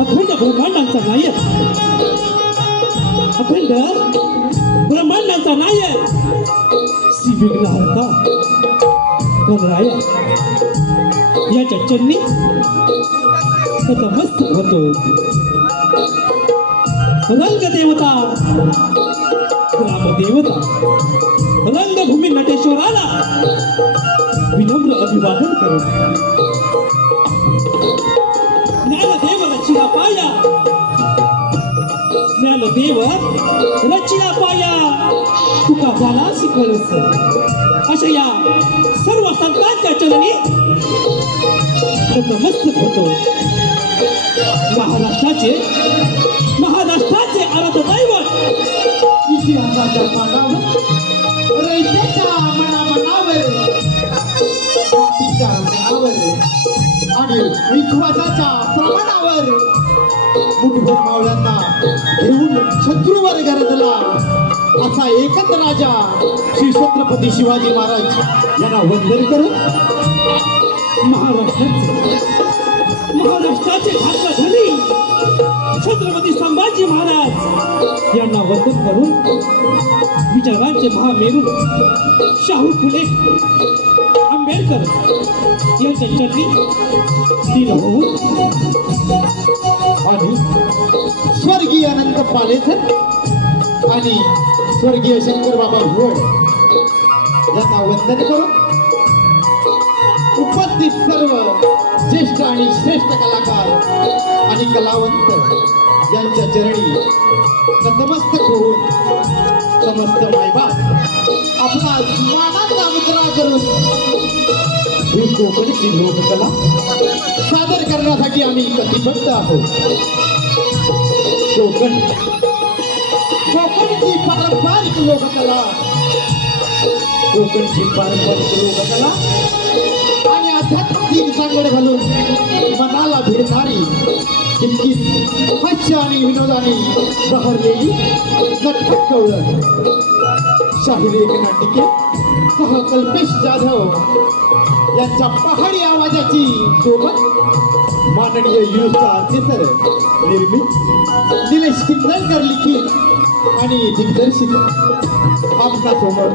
अखंड ब्रह्मांडांचा नायक, अखंड ब्रह्मांडांचा नायक श्री विघ्नहर्ता गणराया याच्या चरणी नतमस्तक होतो. रंगदेवता, ग्रामदेवता, रंगभूमी नटेश्वराला विनम्र अभिवादन करू. ज्ञानदेव रचिला पाया, ज्ञानदेव रचिला पाया, तुका झाला शिकवलस. अशा या सर्व संतांच्या चरणी नतमस्तक होतो. महाराष्ट्राचे आराध्य दैवत, इतिहासाच्या पानावर, रयतेच्या मनामनावर, मातीच्या मनावर आणि विश्वासाच्या प्रमाणावर मुठभर मावळ्यांना घेऊन शत्रूवर गरजला असा एकच राजा श्री छत्रपती शिवाजी महाराज यांना वंदन करून महाराष्ट्राचे धाकधनी छत्रपती संभाजी महाराज यांना वंदन करून विचारांचे महामेरू शाहू फुले आंबेडकर यांच्या चरणी दिन होऊन आणि स्वर्गीय अनंत पालेकर आणि स्वर्गीय शंकर बाबा भोळ यांना वंदन करून उपस्थित सर्व ज्येष्ठ आणि श्रेष्ठ कलाकार आणि कलावंत यांच्या चरणी नतमस्तक होऊन समस्त मायबाप आपणास मानाचा मुद्रा करून ही कोकणची लोककला सादर करण्यासाठी आम्ही कटिबद्ध आहोत. कोकणची पारंपरिक लोककला, कोकणची पारंपरिक लोककला आणि आध्यात्मिक सांगड घालून मनाला भिडणारी तितकी हास्य आणि विनोदाने बहरलेली नटखट कवळण शाहीर एकनाटिके सह कल्पेश जाधव यांच्या पहाडी आवाजाची सोबत माननीय युनुस्ता आर्चेसर निर्मित, निलेश किंजळकर लिखित आणि दिग्दर्शित आपणासमोर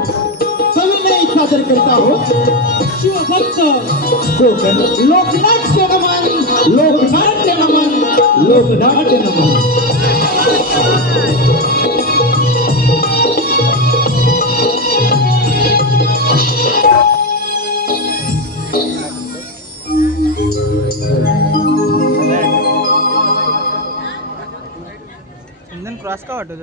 सविनय सादर करत आहोत शिवभक्त कोकण लोकनाट्य नमन, लोकनाट्य नमन, लोकनाट्य नमन. क्रॉस का वाटत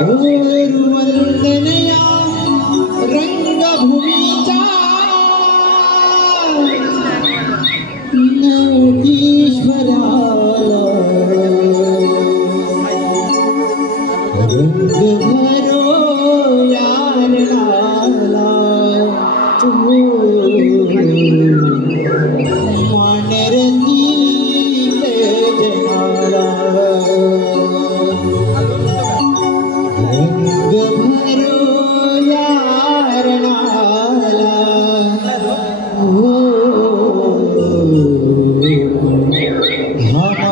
वंदनया रंगभूमीचा नटीश्वराला रंग भरो यारणाला मानरती जनाला रंग भरो यारणाला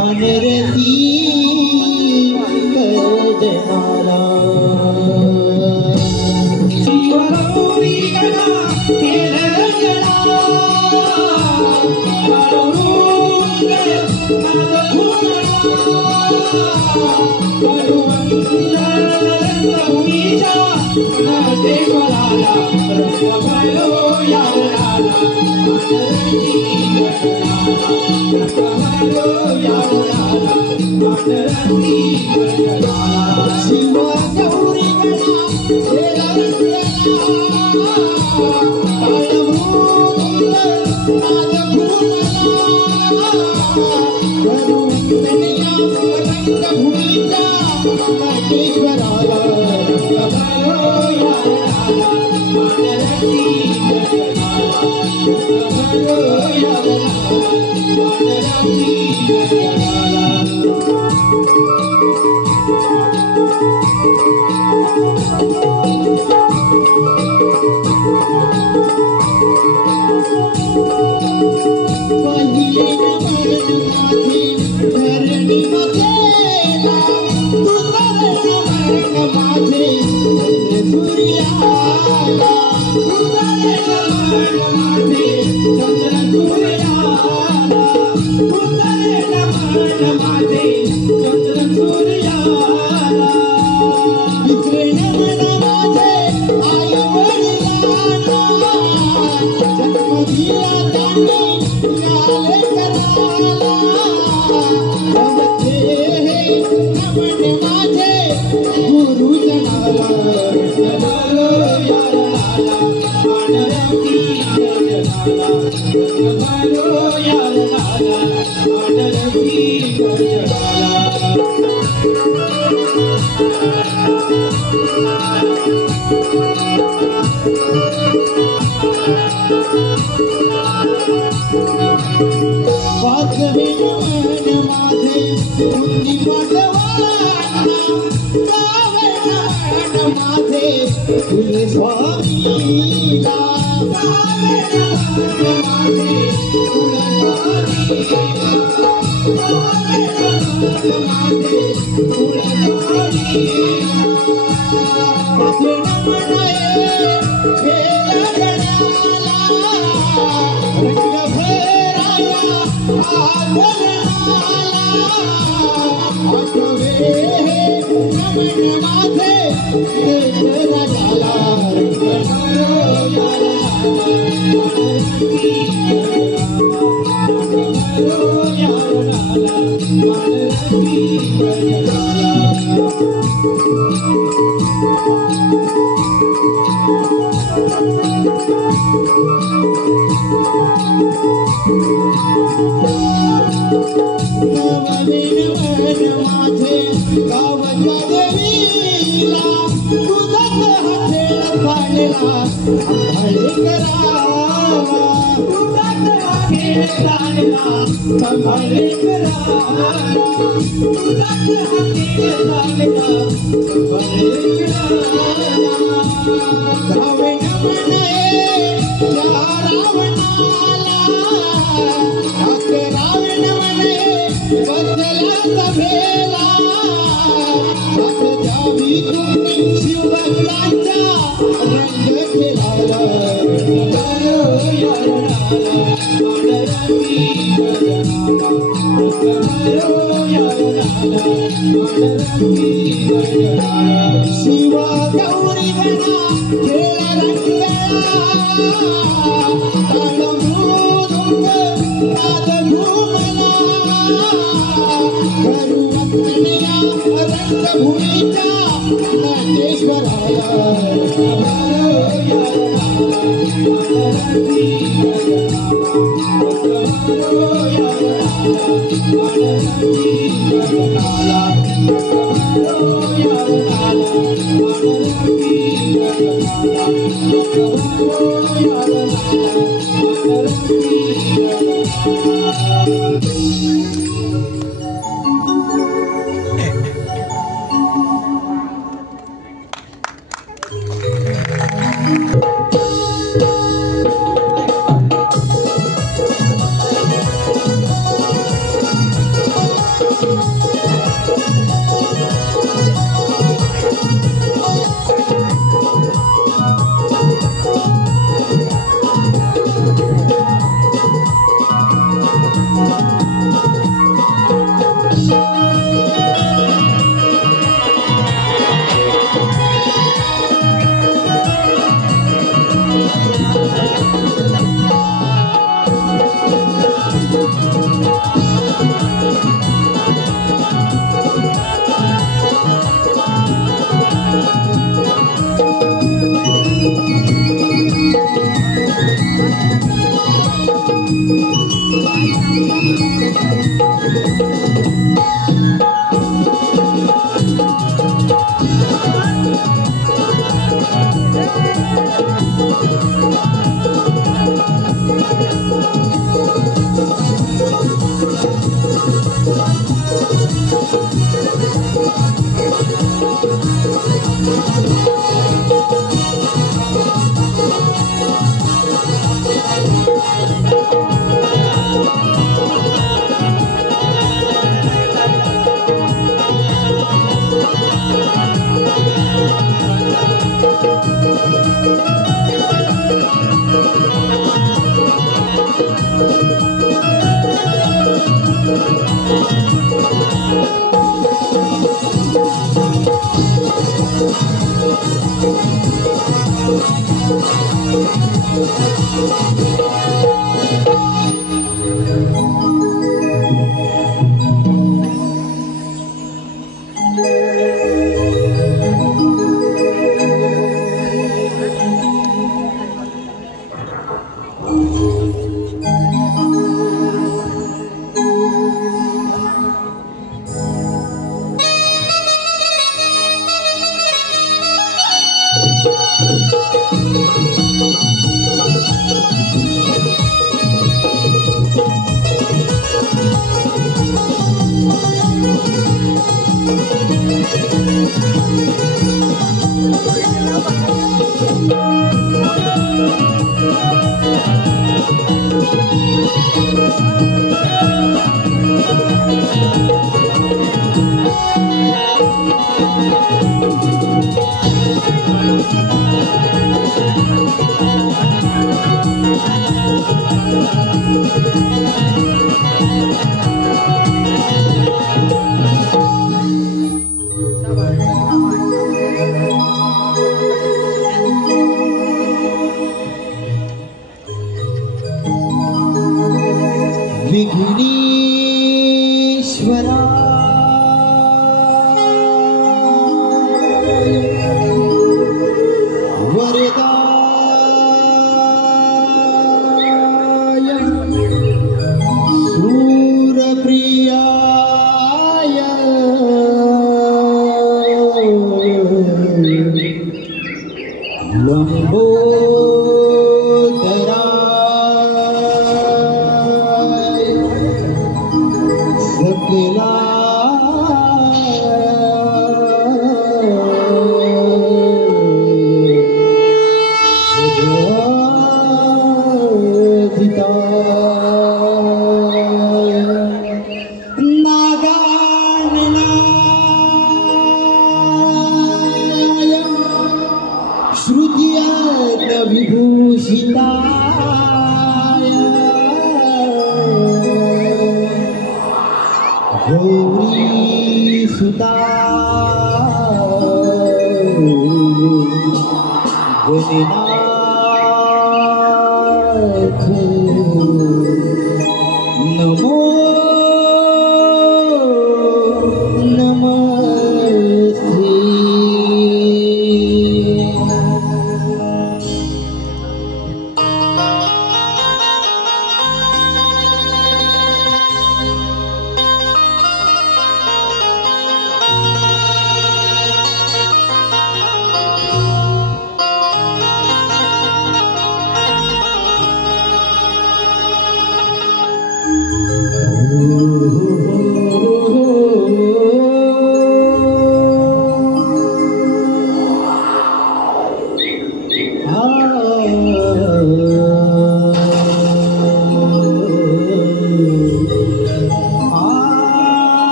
मानरती जनाला शिवगौरी गणा रंगभूमीचा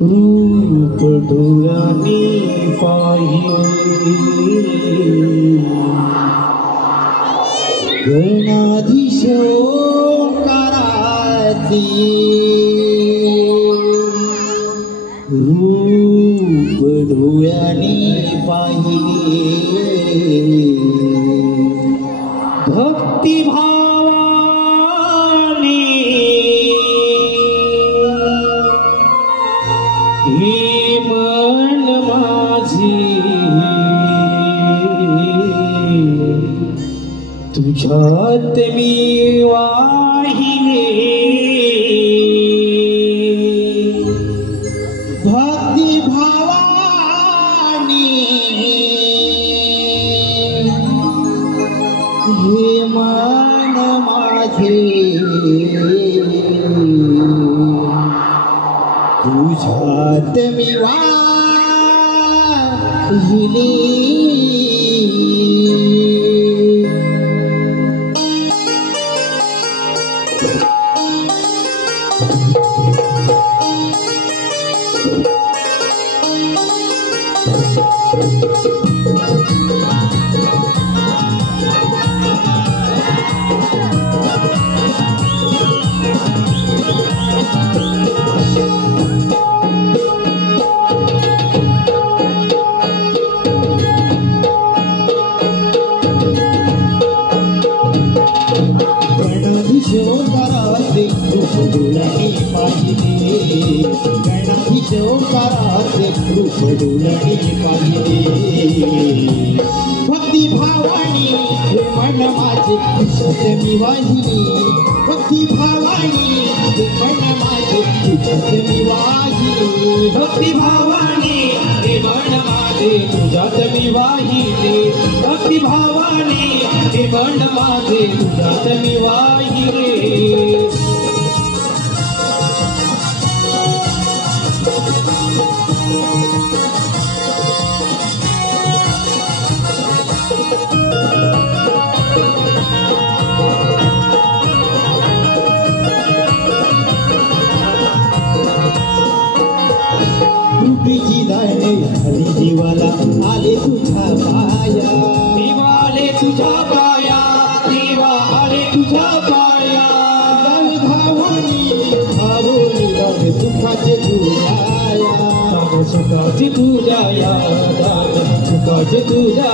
रूप डोळ्याने पाहिले गणाधीश ओंकाराचे रूप डोळ्याने पाहिले भक्तिभावाने हे मन माझे तुझ्यात मी वाहिले भक्तिभावाने हे मन माझे तुझ्यात मी वाहिले गणाधीशोंकाराचे रूप डोळ्याने पाहिले गणाधीशोंकाराचे रूप डोळ्याने पाहिले भक्तिभावाने हे मन माझे तुझ्यात मी वाहिले भक्तिभावाने हे मन माझे तुझ्यात मी वाहिले भक्तिभावाने हे मन माझे तुझ्यात मी वाहिले भक्तिभावाने हे मन माझे तुझ्यात मी वाहिले रुपीची दाणे झाली जीवाला आले तुझ्या पाया देवा आले तुझ्या पाया देवा आले तुझ्या पाया धावणी धावणी राग सुखाचे तुझ्या दान सुखाची तुझ्या दान सुखाची तुझ्या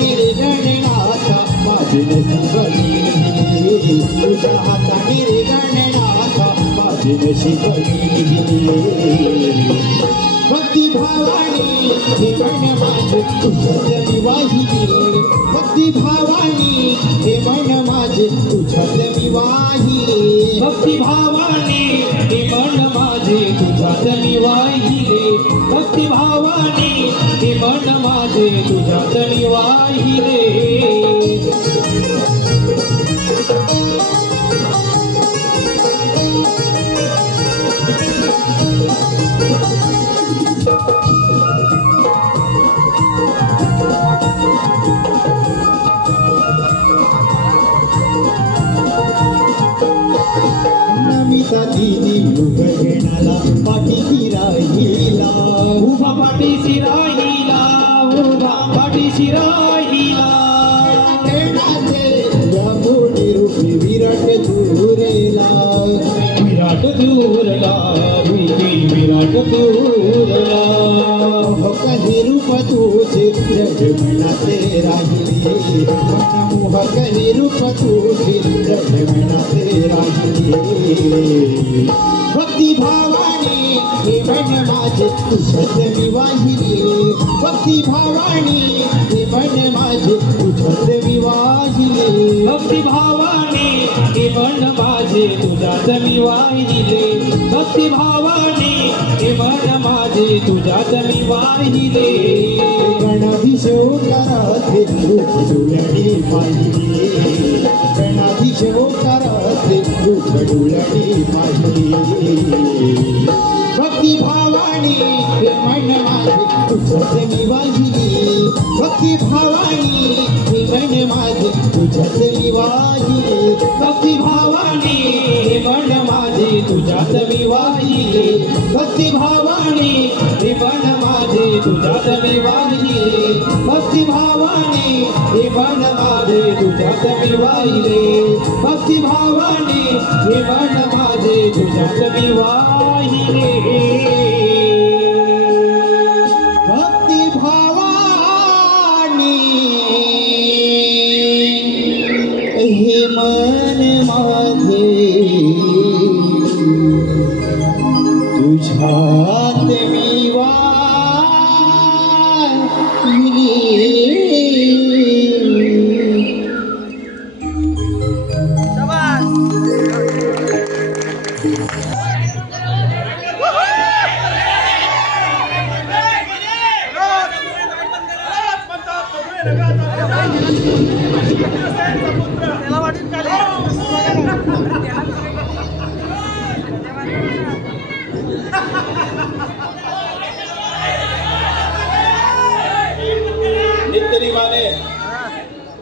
रे गणनाथा माझी नशिबली तुझ्या हाताने रे गणनाथा माझी नशिबली भक्तिभावाने हे मन माझे तुझ्यात मी वाहिले भक्तिभावाने हे मन माझे तुझ्यात मी वाहिले भक्तिभावाने हे मन माझे तुझ्यात मी वाहिले भक्तिभावाने हे मन माझे तुझ्यात मी वाहिले नमिता दिदी उघडणाला पाठीशी राहिला उभा पाठीशी राहिला उभा पाठीशी राहिला या मोठी रूपी विराट दूरेला विराट दूरला विराट दूरला हो काही रूप तुझे जगमनाते राहिले मनमोह काही रूप तुझे जगमनाते राहिले भक्तिभावाने हे मन माझे तुझ्यात मी वाहिले भक्तिभावाने हे मन माझे तुझ्यात मी वाहिले भक्तिभावाने हे मन माझे तुझ्यात मी वाहिले भक्तिभावाने हे मन माझे तुझ्यात मी वाहिले गणाधीश ओंकाराचे रूप डोळ्याने पाहिले गणाधीश ओंकाराचे रूप डोळ्याने पाहिले भक्तिभावाने हे मन माझे तुझ्यात मी वाहिले भक्तिभावाने हे मन माझे तुझ्यात विवाहिले भक्ती भावाने हे मन माझे तुझ्यात विवाहिले भक्ती भावाने हे मन माझे तुझ्यात विवाहिले भक्ती भावाने हे मन माझे तुझ्यात विवाहिले भक्ती भावाने हे मन माझे तुझ्यात विवाहिले भक्ती भावानी हे मन माझे तुझ्यात नित्यनियमाने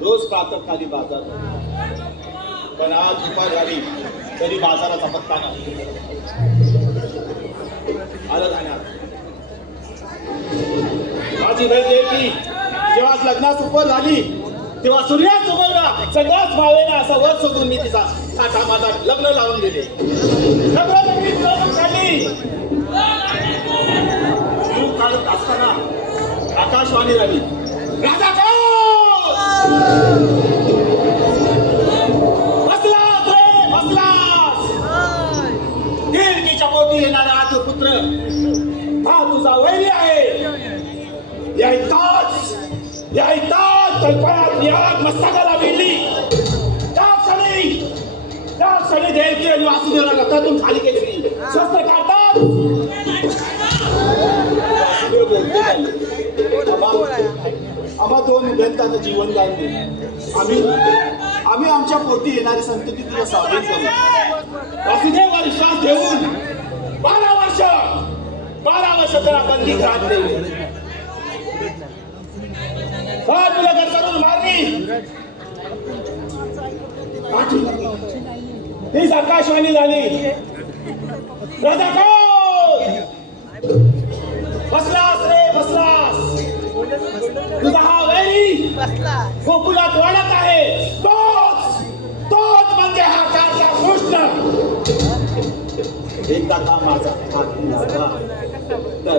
रोज प्रातःकाली बाजार पण आज दुपार झाली तरी बाजाराचा पत्ता नाही आलं जाणार माझी बहीण देवी जेव्हा लग्नास उपर झाली तेव्हा सूर्याच उगवला सगळ्याच भावेना असा वर सोडून मी तिचा काटा माझा लग्न लावून दिले काढत असताना आकाशवाणी झाली राजा बसलास रे बसलास गिरकीच्या पोटी येणारा हा तो पुत्र हा तुझा वैरी आहे यायताच कल्पनात निहाळात मस्तकाला भिडली त्या क्षणी देवकी आणि वासुदेवला रथातून खाली केली शस्त्र काढतात आम्हा दोन मुघंताचं जीवन दान दिले आम्ही आमच्या पोटी येणारी संतती तुला साधन करू वासुदेववर विश्वास ठेवून 12 वर्ष त्याला बंदी घात दिली तुला घर करून मारली हीच आकाशवाणी झाली राजा बसलास रे बसलास तुझा हा वैरी गोकुलात वाढत आहे तोच म्हणजे हा कालचा कृष्ण एकदा का माझा हात लागला तर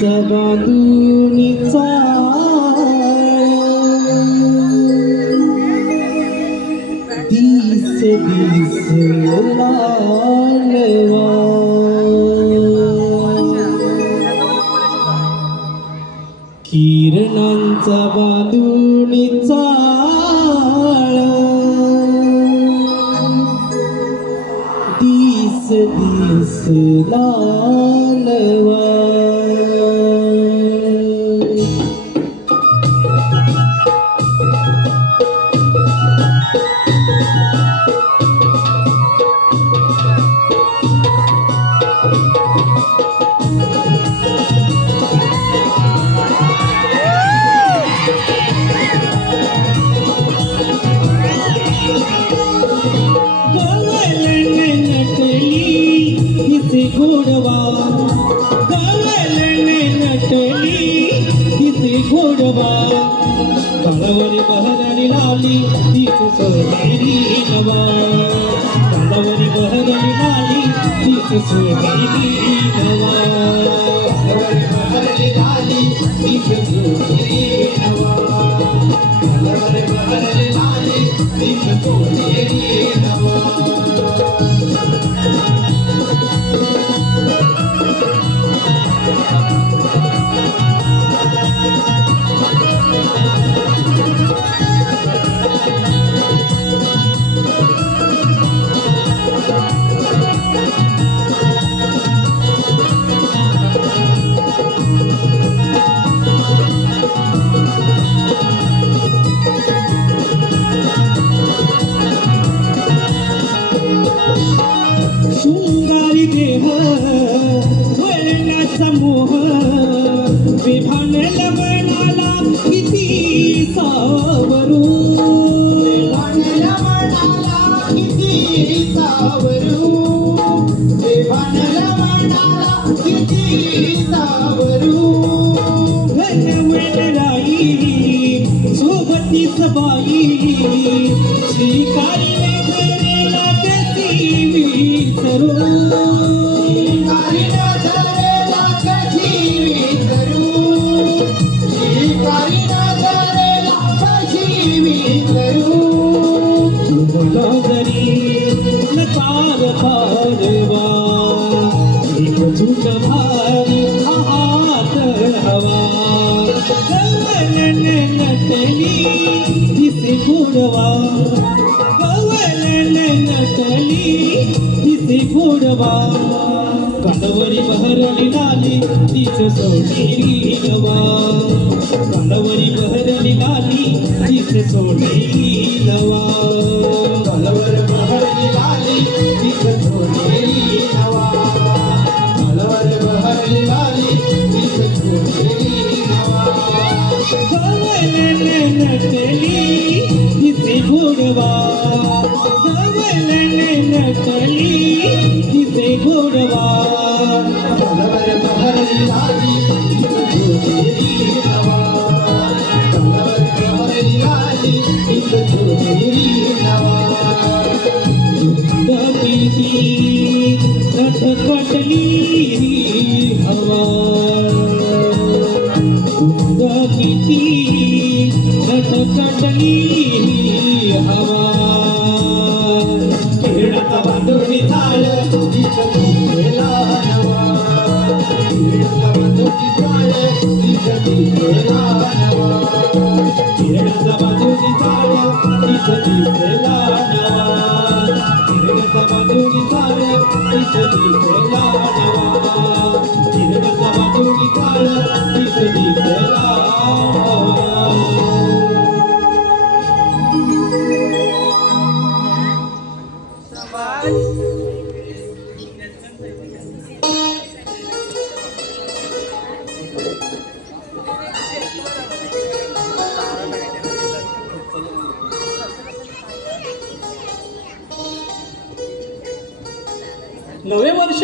किरणांचा बांधून दिस दिस लालवा किरणांचा बांधून दिस दिस लालवा घोडवा गवळण नटली तिचे घोडवा काळवरी बहरली लाली तीच सोनेरी नवा काळवरी बहरली लाली तीच सोनेरी नवा काळवरी बहरली लाली तीच सोनेरी नवा काळवरी बहरली लाली तीच सोनेरी नवा शृंगारी देह वळणाचा मोह विभान लवणाला किती सावरू विभान लवणाला किती सावरू विभान लवणाला किती सावरू घनवळराई सोबतीच बाई शिकारी करेला विसरू शिकारीला धरेला कधी विसरू शिकारीला धरेला कधी विसरू तुला जरी नकार फारवा एक झुट भारी हात हवा गवळण नटली दिसे गोडवा गवळण नटली तिचे घोडवा काळवरी बहरली लाली तीच सोनेरी नवा काळवरी बहरली लाली तीच सोनेरी नवा काळवर बहरली लाली तीच सोनेरी नवा काळवर बहरली लाली तीच सोनेरी नवा गवळण नटली तिचे घोडवा नटली तिचे घोडवा काळवर बहरली लाली तीच सोनेरी नवा काळवर बहरली लाली तीच सोनेरी नवा प्रीती नटकटली हवा किती नटकटली हवा किरणाचा बांधून चाल तिच दिसेला नवा किरणाचा बांधून चाल तिच दिसेला नवा किरणाचा बांधून चाल तिच दिसेला नवा किरणाचा बांधून चाल तिच दिसेला नवा किरणाचा बांधून चाल तिच दिसेला नवे वर्ष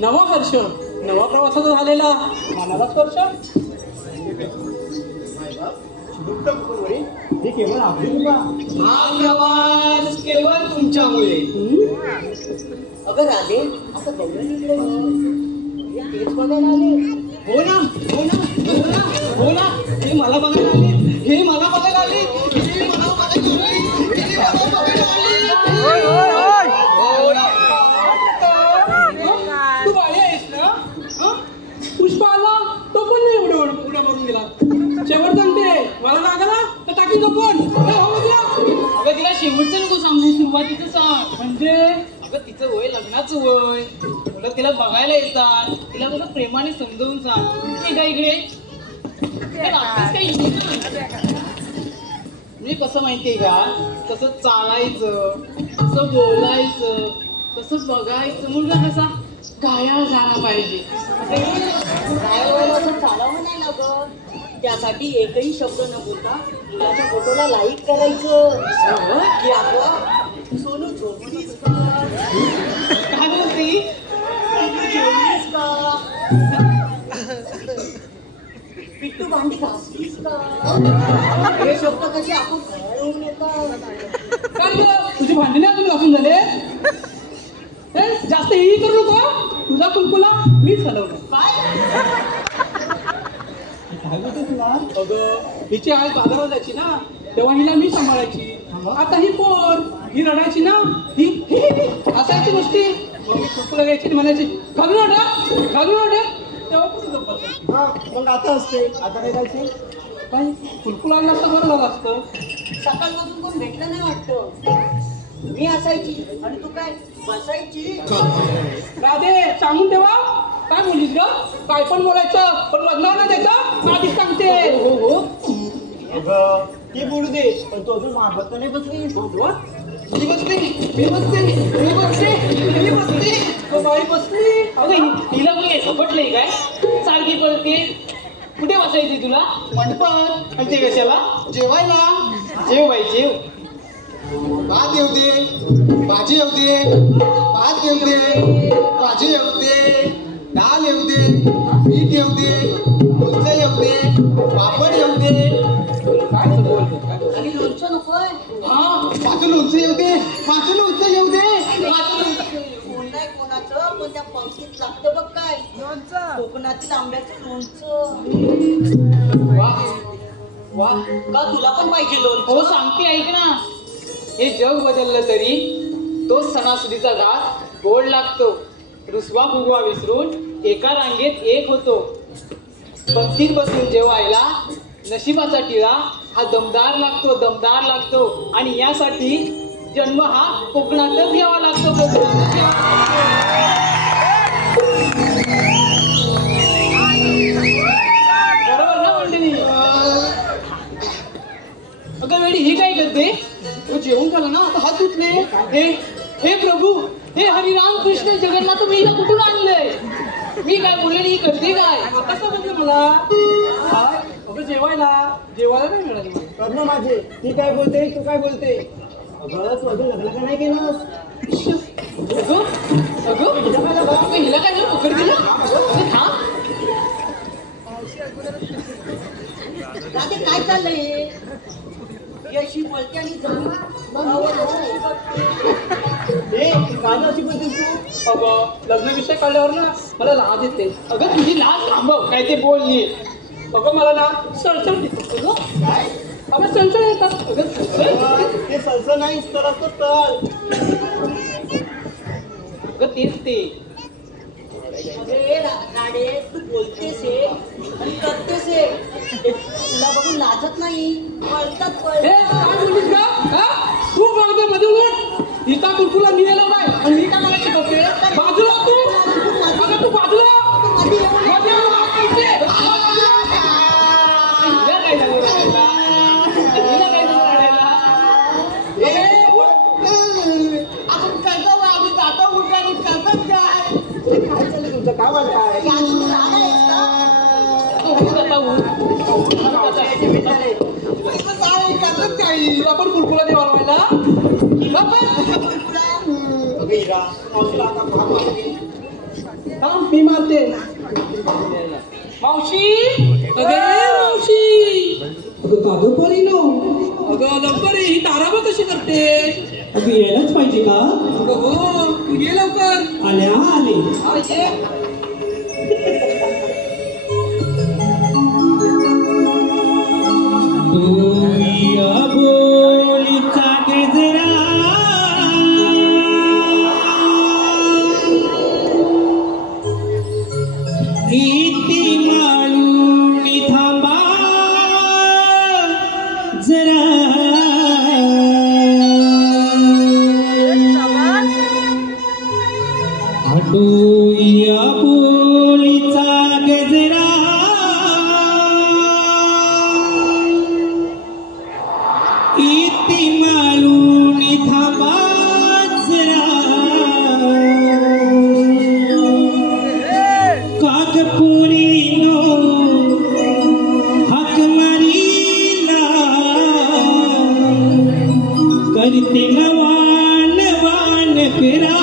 नवा हर्ष नवा प्रवासाचा झालेला मानवा स्पर्श हे केवळ आपली कृपा. हा प्रवास केवळ तुमच्यामुळे. अगं राधे आता गौरव तेच बघायला आले. हो ना हो ना हो ना हो ना हे मला बघायला आली हे मला बघायला आली हे मला बघायला आली हे मला बघायला आली तू बाळी आहेस ना हं? पुष्पा आला तो पण नाही एवढं उड्या मारून गेला शेवट सांगते मला लागला तर टाकी कोण अगं तिला शेवटचं नको सांगू सुरुवातीचं सांग म्हणजे अगं तिचं वय लग्नाचं वय मुलं तिला बघायला येतात तिला कसं प्रेमाने समजावून सांग मी का इकडे म्हणजे कसं माहितीये का कसं चालायचं कसं बोलायचं कसं बघायचं मुलगा कसा गाया झाला पाहिजे गायला असं चालावं नाही लागत त्यासाठी एकही शब्द न बोलता मुलाच्या फोटोला लाईक करायचं की अगं सोनू झोपलीस का काय बोलते सोनू जेवलीस का पिट्टू भांडी घासलीस का हे शब्द कसे आपण घालून येतात काय गं? तुझी भांडणे अजून घासून झाले हे, जास्त ही करू नको तुझा कुलकुला मीच हलवलं काय बोलतो तुला अगं हिची आज बाजारात जायची ना तेव्हा हिला मी सांभाळायची आता ही पोर ही रडायची ना ही असायची गोष्टी मग मी कुलकुला घ्यायची आणि म्हणायची घालून तेव्हा कुठे जपायचं हा मग आता असते आता काय करायचे काय कुलकुला नसतं बरं झालं असतं सकाळपासून कोण भेटलं नाही वाटतं मी असायची आणि तू काय बसायची राधे सांगून ठेवा काय बोलीस ग काय पण बोलायचं पण लग्नावर नाही द्यायचं आधीच सांगते हो हो अगं ती बोलू दे पण तू अजून मागत नाही बसली मी बसली मी बसते मी बसते मी बसते तो बाई बसली अगं हिला काही झपटलंय काय सारखी पळते कुठे बसायची तुला मंडपात आणि ते कशाला जेवायला जेव बाई जेव भात येऊ दे भाजी येऊ दे भात येऊ दे भाजी येऊ दे डाळ येऊ दे पीठ येऊ दे लोणचं येऊ दे पापड येऊ दे काय सगळं बोलतो आणि लोणचं नकोय हा माझं लोणचं येऊ दे माझं लोणचं येऊ दे कोण नाही कोणाचं पण त्या पंक्तीत लागतं बघ काय कोकणातील आंब्याचं लोणचं वा वा का तुला पण पाहिजे लोणचं हो सांगते ऐक ना हे जग बदललं तरी तो सणासुदीचा घास गोड लागतो रुसवा फुगवा विसरून एका रांगेत एक होतो पंक्तीत बसून जेवायला नशिबाचा टिळा हा दमदार लागतो आणि यासाठी जन्म हा कोकणातच घ्यावा लागतो कोकणातच घ्यावा लागतो. बरोबर ना मंडळी अगं वेडी ही काय करते जेवण झालं ना आता हात धुतले हे प्रभू हे हरिराम कृष्ण जगन्नाथ मी हिला कुठून आणलंय मी काय बोलले ही करते काय आता समजलं मला काय अगं जेवायला नाही मिळाली कर्ण माझे ती काय बोलते तू काय बोलते अगं तू अजून लग्न का नाही केलं अगं हिला काय झालं पकड दिलं थांब राधे काय चाललंय अशी बोलते आणि गाणं अशी बोलते तू अगं लग्न विषय काढल्यावर ना मला लाज येते अगं तुझी लाज थांबव काय ते बोलली अगं मला ना सळसळ येते अगं अगं सळसळ येतात अगं सळसळ ते सलसं नाही तर असतं तळ अगं तेच ते अरे राडे तू बोलतेस हे आणि करतेस हे तुला बघून लाजत नाही कळतात हे काय बोललीस का हा? तू बघते मध्ये उलट हिचा कुलकुला निघाला नाही आणि मी काय मला शिकवते बाजूला तू अगं तू बाजूला मध्ये येऊन हात खायचे. हिला काय झालं रडायला? हिला काय झालं रडायला? ए, उठ. आपण करतो आम्ही जातो उठा आणि करतात काय काय चाललं तुमचं काय म्हणताय तुला पण कुलकुला दे वाढवायला थांब मी मारते मावशी अगे मावशी अगं दादू परीनो अगं लवकर ये, ही ताराबा कशी करते अगं यायलाच पाहिजे का अगं हो तू ये लवकर आल्या आले हा ये करते नवान वान करा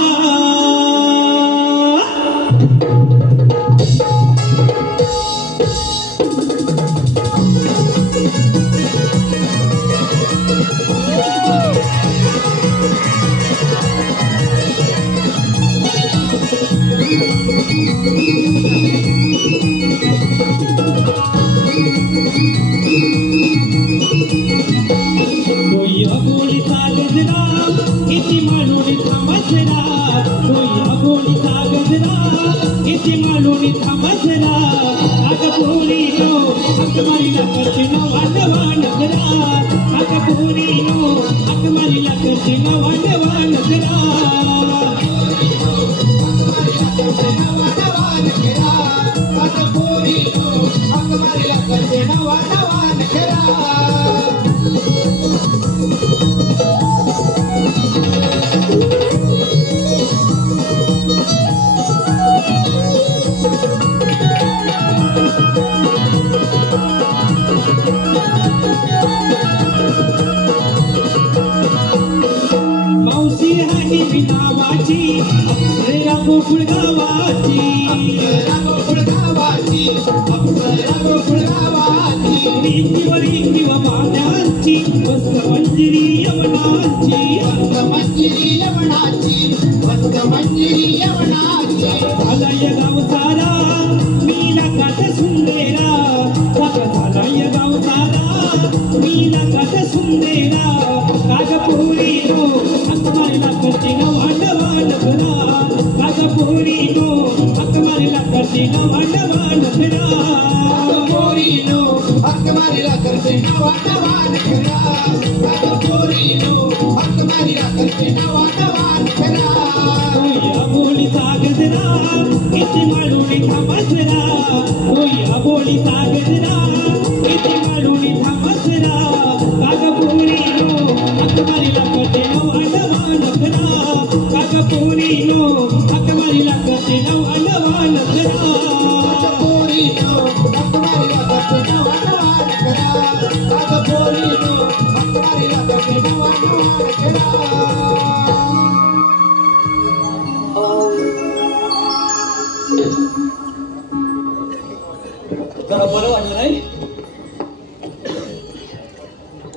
जरा बरं वाटलं नाही?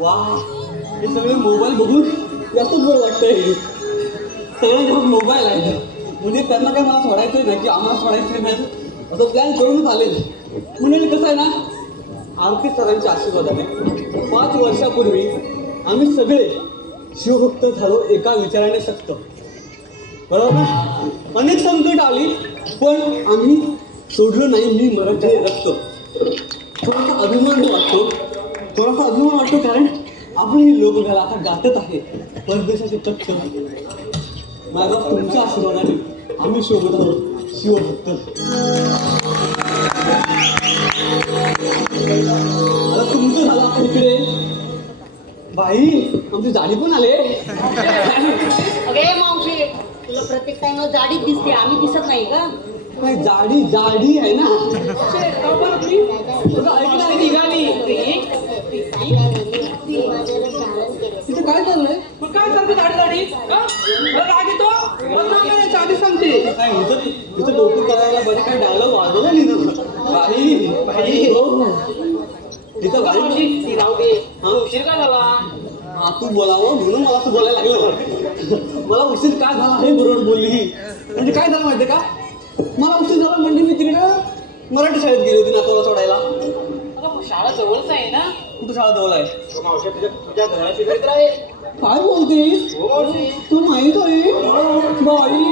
वा, हे सगळे मोबाईल बघून जास्तच बरं वाटतंय. सगळ्यांकडे मोबाईल आहे म्हणजे त्यांना काय मला सोडायचं नाही की आम्हाला सोडायचं नाही असं प्लॅन करूनच आले. म्हणजे कसं आहे ना, आरती सरांच्या आशीर्वादाने 5 वर्षापूर्वी आम्ही सगळे शिवभक्त झालो एका विचाराने सक्त. बरोबर ना? अनेक संकट आली पण आम्ही सोडलं नाही. मी मराठी रक्त. थोडासा अभिमान वाटतो कारण आपली ही लोककला आता गाठत आहे परदेशाचे तख्त. माझा तुमच्या आशीर्वादाने आम्ही शोधत आहोत शिवभक्त. आता तुमचं झालं आता इकडे बाई आमची जाडी पण आले. अगे मावशी, तुला प्रत्येक टाइमला जाडीच दिसते, आम्ही दिसत नाही का? नाही, जाडी आहे ना. निघाली तिथे काय चाललंय? मग काय सांगते दाढी राग येतो आधी सांगते. काय तिचं डोकं करायला बरं काय डायलॉग वाजवलं नाही ना बाई. तिथं ती राहू दे. उशीर का झाला? तू बोलावं म्हणून मला तू बोलायला लागलं. मला उशीर काय झाला हे बरोबर बोलली. म्हणजे काय झालं माहितीये का, मला उशीर झाला म्हणजे मी तिकडे मराठी शाळेत गेली होती नातवाला सोडायला. शाळा जवळच आहे ना? कुठं शाळा जवळ आहे? तुझ्या घराची मित्र आहे. काय बोलतेस तू? माहीत आहे बाई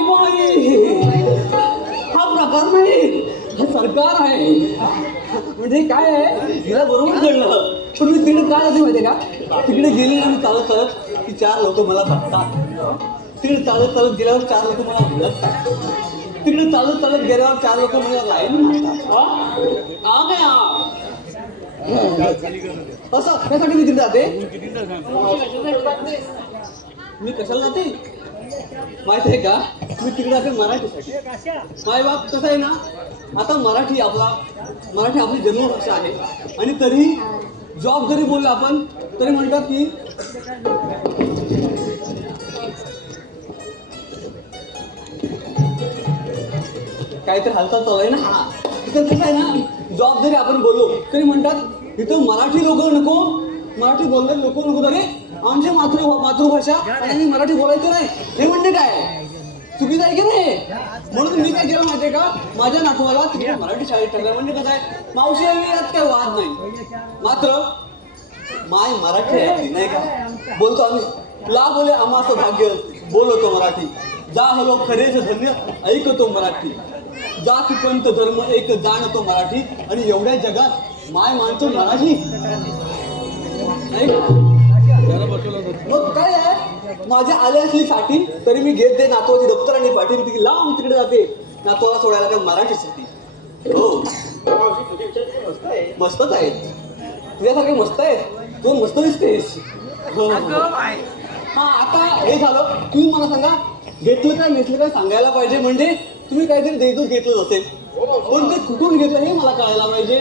हा प्रकार नाही, हा सरकार आहे. म्हणजे काय आहे तिला बरोबर कळलं. पण मी तिकडे काय जाते माहितीये का, तिकडे गेली ना मी चालत चालत की 4 लोक मला बघतात. तिकडे चालत चालत गेल्यावर 4 लोक मला बोलतात. तिकडे चालत चालत गेल्यावर 4 लोक मला लाईन मारतात. असं त्यासाठी मी तिकडे जाते. मी कशाला जाते माहित आहे का, मी तिकडे जाते मराठीसाठी. माय बाप कसं आहे ना, आता मराठी आपली जन्मभाषा आहे. आणि तरी जॉब जरी बोललो आपण तरी म्हणतात की काहीतरी हालचाल चालू आहे ना. हा तिथं कसं आहे ना, जॉब जरी आपण बोललो तरी म्हणतात इथं मराठी लोक नको, मराठी बोलणारे लोक नको. तरी आमची मातृभाषा आणि आम्ही मराठी बोलायचं नाही, हे म्हणजे काय चुकीचं आहे की नाही. म्हणून मी काय केलं माहितीये का, माझ्या नातवाला तिथे मराठी शाळेत टाकलं. म्हणजे कसं आहे, मावशी यात काही वाद नाही, मात्र माय मराठी आहे नाही का. बोलतो आम्ही ला बोले आम्हाचं भाग्य, बोलतो मराठी. जा हलो खरेच धन्य, ऐकतो मराठी. जात पंत धर्म एक जाणतो मराठी. आणि एवढ्या जगात माय मानतो मराठी. मग काय आहे, माझ्या आले असली साठी तरी मी घेत दे नातवाची दप्तर आणि पाठीन ती लांब तिकडे जाते नातवाला सोडायला त्या मराठीसाठी. हो मस्तच आहे, तुझ्यासारखे मस्त आहे, तू मस्त दिसतेस. हा आता हे झालं, तुम्ही मला सांगा घेतलं काय नेसलं काय सांगायला पाहिजे. म्हणजे तुम्ही काहीतरी देतच घेतलं असेल, पण ते कुठून घेतलं हे मला कळायला पाहिजे.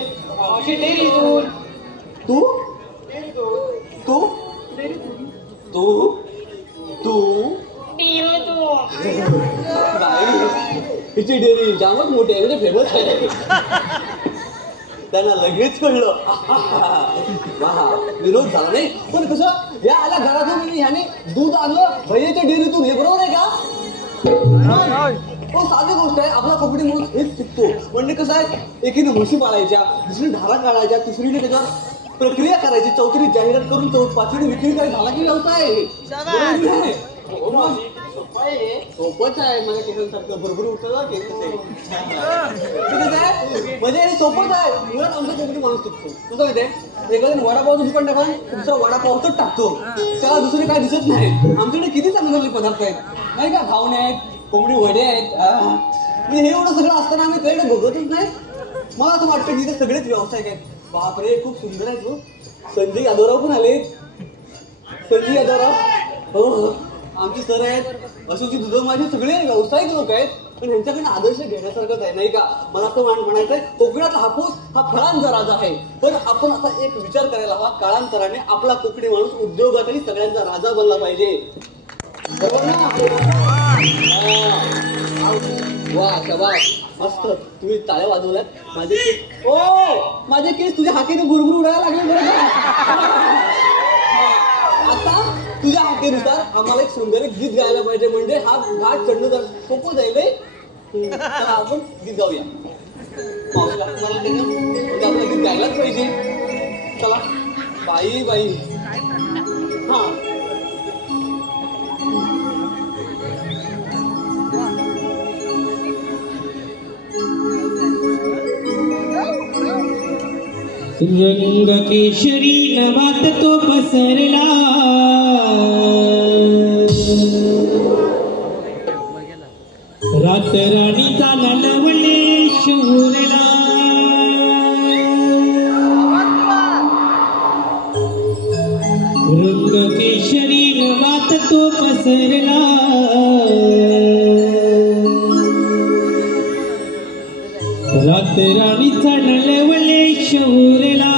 तू तू तू तू हिची डेअरी जामच मोठी आहे, म्हणजे फेमस आहे. त्यांना लगेच कळलं विरोध झाला नाही. पण कसं या आल्या घरातून ह्याने दूध आणलं भैयाच्या डेअरीतून, हे बरोबर आहे का. साधी गोष्ट आहे, आपला कपडे म्हणून हेच शिकतो. म्हणजे कसं आहे, एकीने म्हशी पाळायच्या, दुसरीने धारा काढायच्या, तिसरीने त्याच्यावर प्रक्रिया करायची, चौथीने जाहिरात करून पाचवीने विक्री काय झाला की व्यवसाय. सोपच आहे, माझ्या केसांसारखं भरभर उठलं केस म्हणजे हे सोपच आहे. मुळात आमचा कोकणी माणूस शिकतो. कसं माहिती एखाद्या वडापावचं दुकान टाका, दुसरा वडापावच टाकतो, त्याला दुसरे काय दिसत नाही. आमच्याकडे किती चांगले पदार्थ आहेत नाही का, घावणे आहेत, कोंबडी वडे आहेत. म्हणजे हे एवढं सगळं असताना आम्ही काही बघतच नाही. मला असं वाटतं की इथे सगळेच व्यावसायिक आहेत. बापरे खूप सुंदर आहेत. हो संजय यादवराव पण आले. संजय यादवराव हो आमचे सर आहेत. अशोकजी दुधं माझे सगळे व्यावसायिक लोक आहेत, पण ह्यांच्याकडे आदर्श घेण्यासारखंच आहे नाही का. मला असं म्हणायचंय कोकणातला हापूस हा फळांचा राजा आहे. पण आपण असा एक विचार करायला हवा, काळांतराने आपला कोकणी माणूस उद्योगातही सगळ्यांचा राजा बनला पाहिजे. बरोबर ना. वा शाबास मस्त, तुम्ही टाळ्या वाजवल्यात. माझे केस ओ माझे केस तुझ्या हाकेने भुरभुर उडायला लागले. बरोबर आता तुझ्या हाकेनुसार आम्हाला एक सुंदर गीत गायला पाहिजे. म्हणजे हा घाट चढणं जर सोपं जाईल. आपण गीत गाऊया. मावशीला मला ते म्हणजे आपलं गीत गायलाच पाहिजे. चला बाई बाई. हा रंग केशरी नभात तो पसरला, रात राणीचा ललवले शोरला. रंग केशरी नभात तो पसरला, रात राणीचा ललवले शोरला.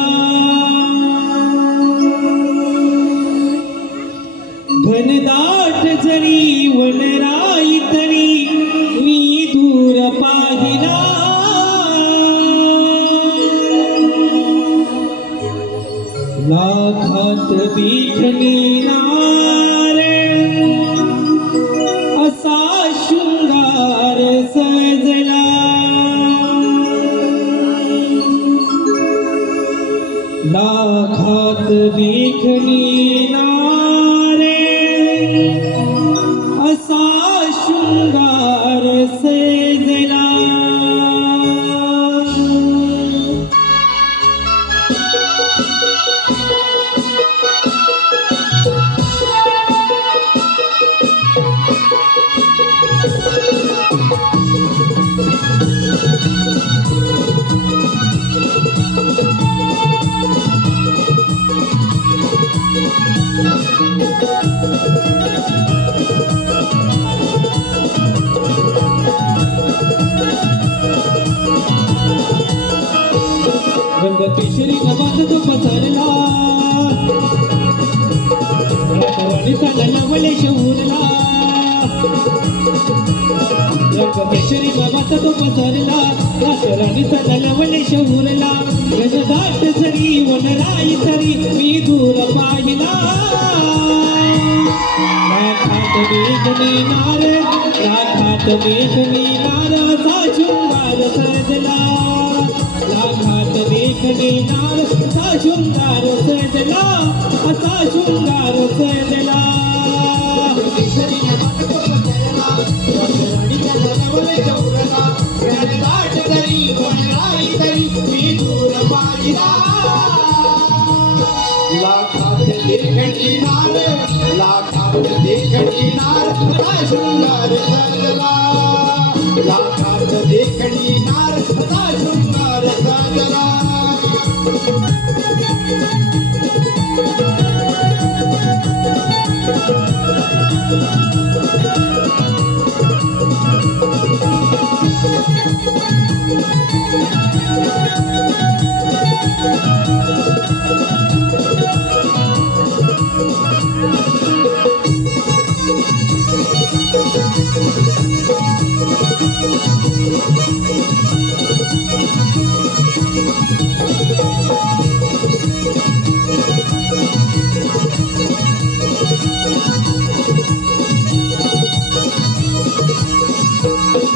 घनदाट जरी वनराई तरी मी दूर पाहिला. लाखात दिखणार असा शृंगार सजला. लाखात दिखणार असा शृंगार सजला. रंग केशरी नभात तो पसरला, राणीचा ललवले शोरला. रंग केशरी नभात तो पसरला रातराणीचा नलवले शौरला गजदाट जरी वनराई तरी मी दूर पाहिला राखात मेघनी नार राखात मेघनी नार असा शृंगार सजला राखात मेघनी नार असा शृंगार सजला असा शृंगार सजला दाट तरी वनराई तरी मी दूर पाहिला लाखात देखणी नार लाखात देखणी नार असा शृंगार सजला लाखात देखणी नार असा शृंगार सजला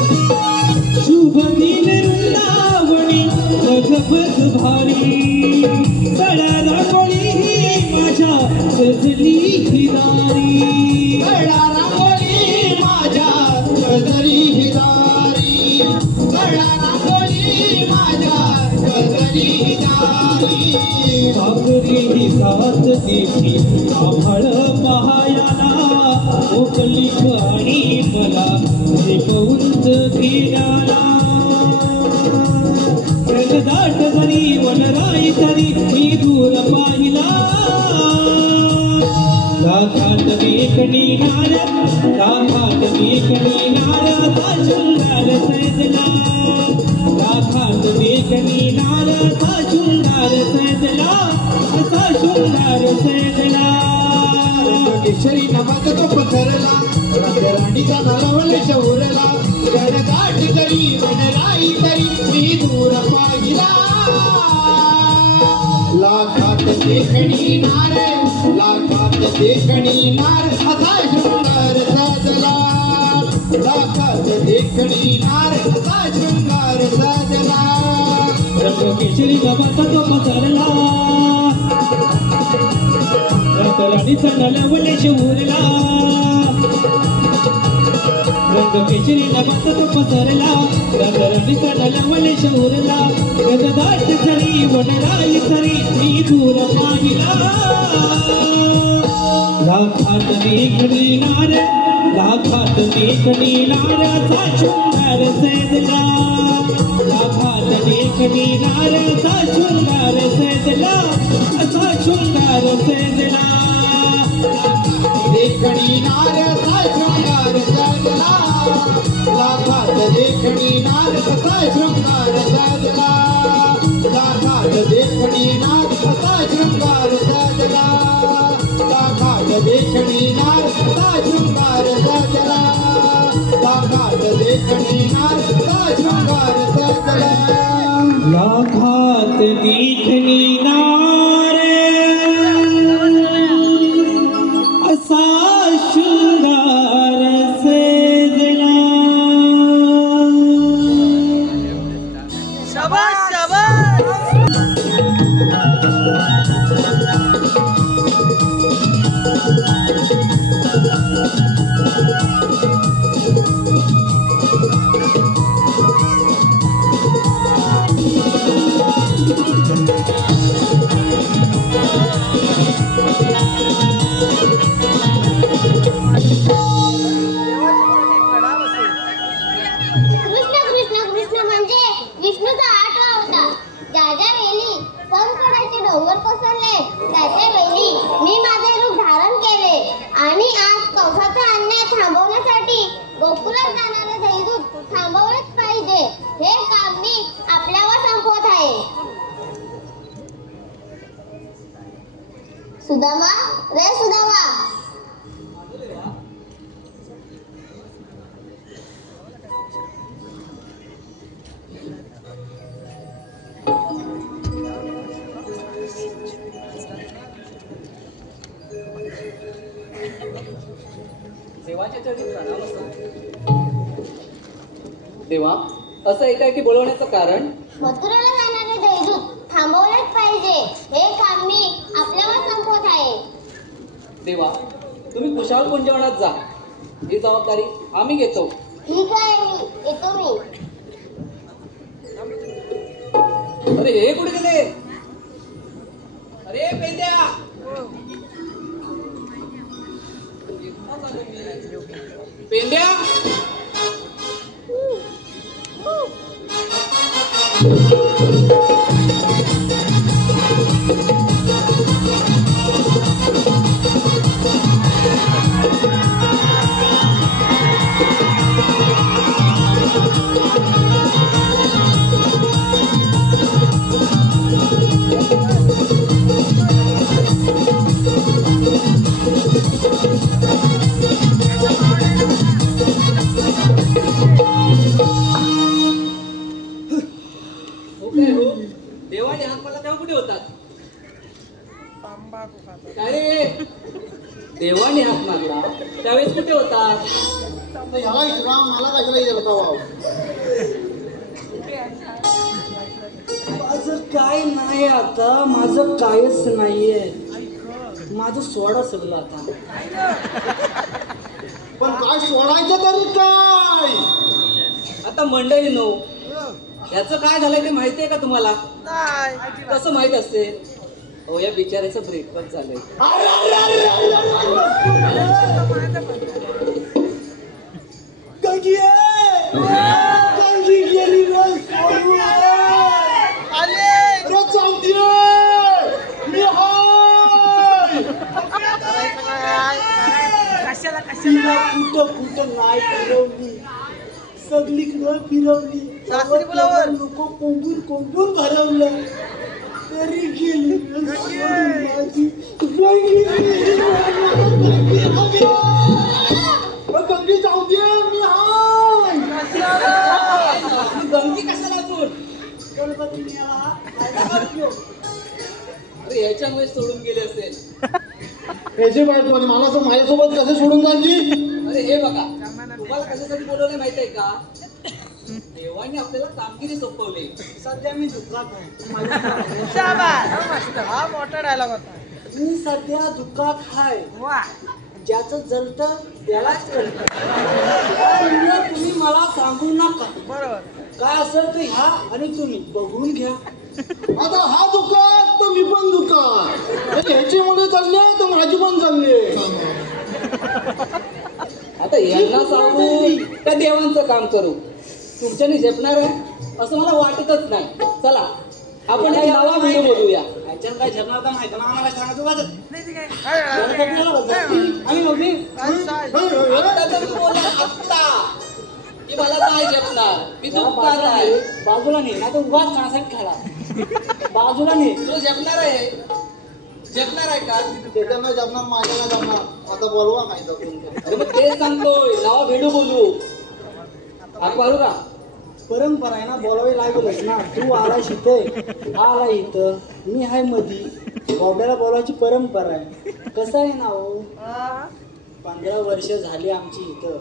शुभ दिन वृंदावनी भगवत भारी सडा रांगोळी ही माझ्या सजली हिदारी सडा रांगोळी माझ्या सजली हिदारी सडा रांगोळी माझ्या सजली हिदारी सागरी ही सात देशी आभाळ पहायाला मोकली आणि मला शिकवून किनारा रंगदाट जरी वनराई तरी मी दूर पाहिला राखात मेघनी नार राखात मेघनी नार असा शृंगार सजला राखात मेघनी नार असा शृंगार सजला असा शृंगार सजला केशरी नमक तो पसरला रातराणीचा नलवले शौरला गडदाट तरी वनराई तरी मी दूर पाहिला लाखात देखणी नार लाखात देखणी नार असा शृंगार सजला लाखात देखणी नार असा शृंगार सजला रंग केशरी नमक तो पसरला रातराणीचा नलवले शौरला रंग केशरी नमक तो पसरला रातराणीचा नलवले शौरला गजदाट जरी वनराई तरी मी दूर पाहिला लाखात मेघनी नार लाखात मेघनी नार असा शृंगार सजला लाखात मेघनी नार असा शृंगार सजला असा शृंगार सजला देखणी नार असा शृंगार सजला लाखात देखणी नार असा शृंगार सजला लाखात देखणी नार असा शृंगार सजला लाखात देखणी नार असा शृंगार सजला लाखात देखणी नार असा शृंगार सजला लाखात देखणी नार असा शृंगार सजला डोंगर कोसळले त्याच्या वेळी मी माझे रूप धारण केले आणि आज कंसाचा अन्याय थांबवण्यासाठी गोकुळात जाणारे दैदूत थांबवलेच पाहिजे. हे काम मी आपल्यावर संपवत आहे. सुदामा, रे सुदामा, देवाच्या चरणी प्रणाम असतो. देवा, असं एकाएकी बोलवण्याचं कारण? मथुराला जाणारे दैदूत थांबवलेच पाहिजे. हे काम मी आपल्यावर संपवत आहे. देवा, तुम्ही कुशाल कुंजवनात जा. ही जबाबदारी आम्ही घेतो. ठीक आहे, येतो मी. अरे हे कुठे गेले? अरे पेंड्या, पेंड्या, देवाने हात मला तेव्हा कुठे होतात? काय रे, देवाने हात मारला त्यावेळेस कुठे होतात? ह्याला इतका मला कशाला येत होता? माझं काय नाही आता, माझं कायच नाहीये. माझं सोडा सगळं आता. पण काय सोडायचं तरी काय? आता मंडळी नो, याचं काय झालंय ते माहितीये का तुम्हाला? कसं माहित असेल? हो, या बिचाऱ्याचं ब्रेकअप झालंय. कुठं नाही फिरवली, सगळीकडं फिरवली. लोक कोंबून भरवलं तरी गेली. गंगी जाऊ दे, मी हाय. गंगी कशाला असून? गणपती अरे याच्यामुळे सोडून गेले असेल. याची बायको आणि मला माझ्यासोबत कसे सोडून जायची? अरे हे बघा, तुम्हाला कशासाठी बोलवले माहित आहे का? देवाने आपल्याला कामगिरी सोपवली. सध्या मी दुःखात आहे. मी सध्या दुःखात आहे. ज्याचं जलतं त्यालाच कळतं. तुम्ही मला सांगू नका. काय असेल तर ह्या आणि तुम्ही बघून घ्या. आता हा दुकान तर मी पण दुकान. ह्याची मुले चालले तर माझी पण चालली. आता यांना सांगू त्या देवांचं काम करू? तुमच्याने झेपणार आहे असं मला वाटतच नाही. चला आपण या नवा व्हिडिओ बघूया. ह्याच्यात काय झेपणार का माहिती ना आम्हाला सांगायचं वाजत. आता तर बोला आत्ता की मला नाही झेपणार, मी दुखणार आहे. बाजूला नाही ना तर उभाच खाण्यासाठी खाला. बाजूला नाही. तो झेपणार आहे? झेपणार आहे का? त्याच्यानं जमणार, माझ्याला जमणार. आता बोलवा काय तर. अरे मग तेच सांगतोय, नवा व्हिडिओ बोलू. हाक मारू का? परंपरा आहे ना, बोलावी लागेलच ना. तू आला इथं, आला इथं, मी आहे मधी. बावड्याला बोलायची परंपरा आहे. कसं आहे ना हो, 15 वर्ष झाली आमची इथं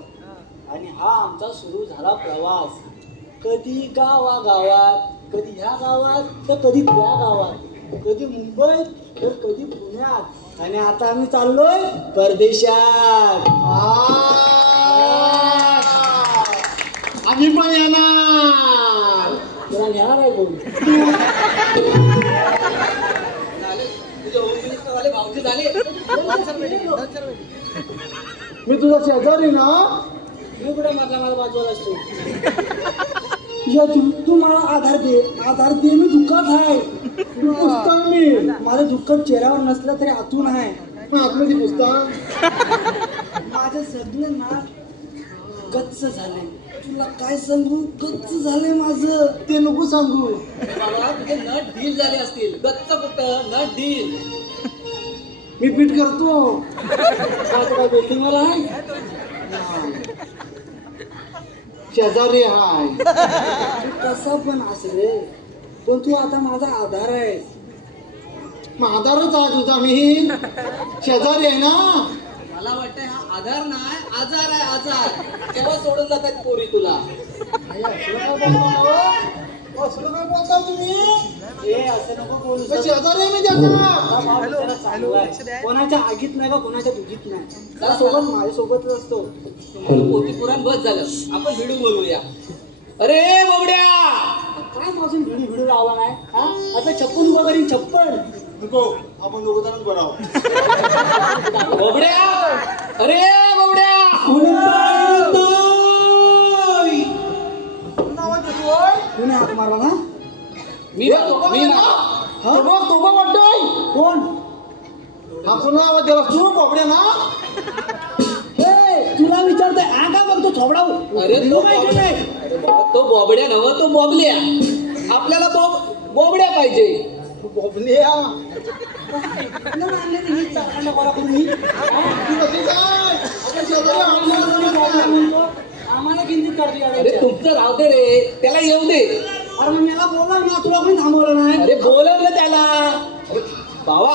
आणि हा आमचा सुरू झाला प्रवास. कधी गावागावात, कधी ह्या गावात तर कधी त्या गावात, कधी मुंबईत तर कधी पुण्यात, आणि आता आम्ही चाललोय परदेशात. आम्ही पण येणार. तुला नेणार आहे कोण? तुझे होम मिनिस्टर वाले भाऊजी झाले. मी तुझा शेजारी ना. मी कुठे म्हटलं मला बाजूला असतो. या तू मला आधार दे. मी दुःखात आहे. पुस्तक मी माझं दुःख चेहऱ्यावर नसलं तरी आतून आहे. आतमध्ये पुस्तक. माझं सगळं ना गच्च झालंय. तुला काय सांगू, गच्च झालंय माझं. ते नको सांगू. बाबा तुझे नट ढील झाले असतील. गच्च कुठं, नट ढील. मी पीठ करतो. काय बिल्डिंग मला आहे. शेजारी हाय. कसा पण असेल, पण तू आता माझा आधार आहे. आधारच आहे तुझा. मी शेजारी आहे ना. मला वाटतंय हा आधार नाही आजार आहे आजार. तेव्हा सोडून जातात पोरी तुला. असं काय बोलता तुम्ही? ए असं नको बोलू. शेजारी मी त्याचा कोणाच्या आगीत नाही का कोणाच्या दुगीत नाही. त्या सोबत माझ्यासोबतच असतो. पोती पुराण बस झालं. आपण व्हिडिओ बोलूया. अरे बोबड्या काय माझून व्हिडिओ लावला नाही हा? आता छप्पन उभं करीन छप्पन. नको आपण दोघं जणच बरं आहोत. बोबड्या अरे बोबड्या कोणी हात मारला ना? मी वाटतोय कोण? हा पुन्हा आवाज दिला तू कोबड्या ना. तुला विचारतोय आ का बघतो थोबडाव. अरे तो तो बोबड्या नव तो बॉबल्या. आपल्याला बोबड्या पाहिजे. बोबल्या आम्हाला किंचित काळजी अरे काढायची. तुमचं राहू दे रे त्याला येऊ दे. अरे मग मला बोलला ना तुला कोणी थांबवलं नाही. अरे बोलवलं त्याला. अरे बाबा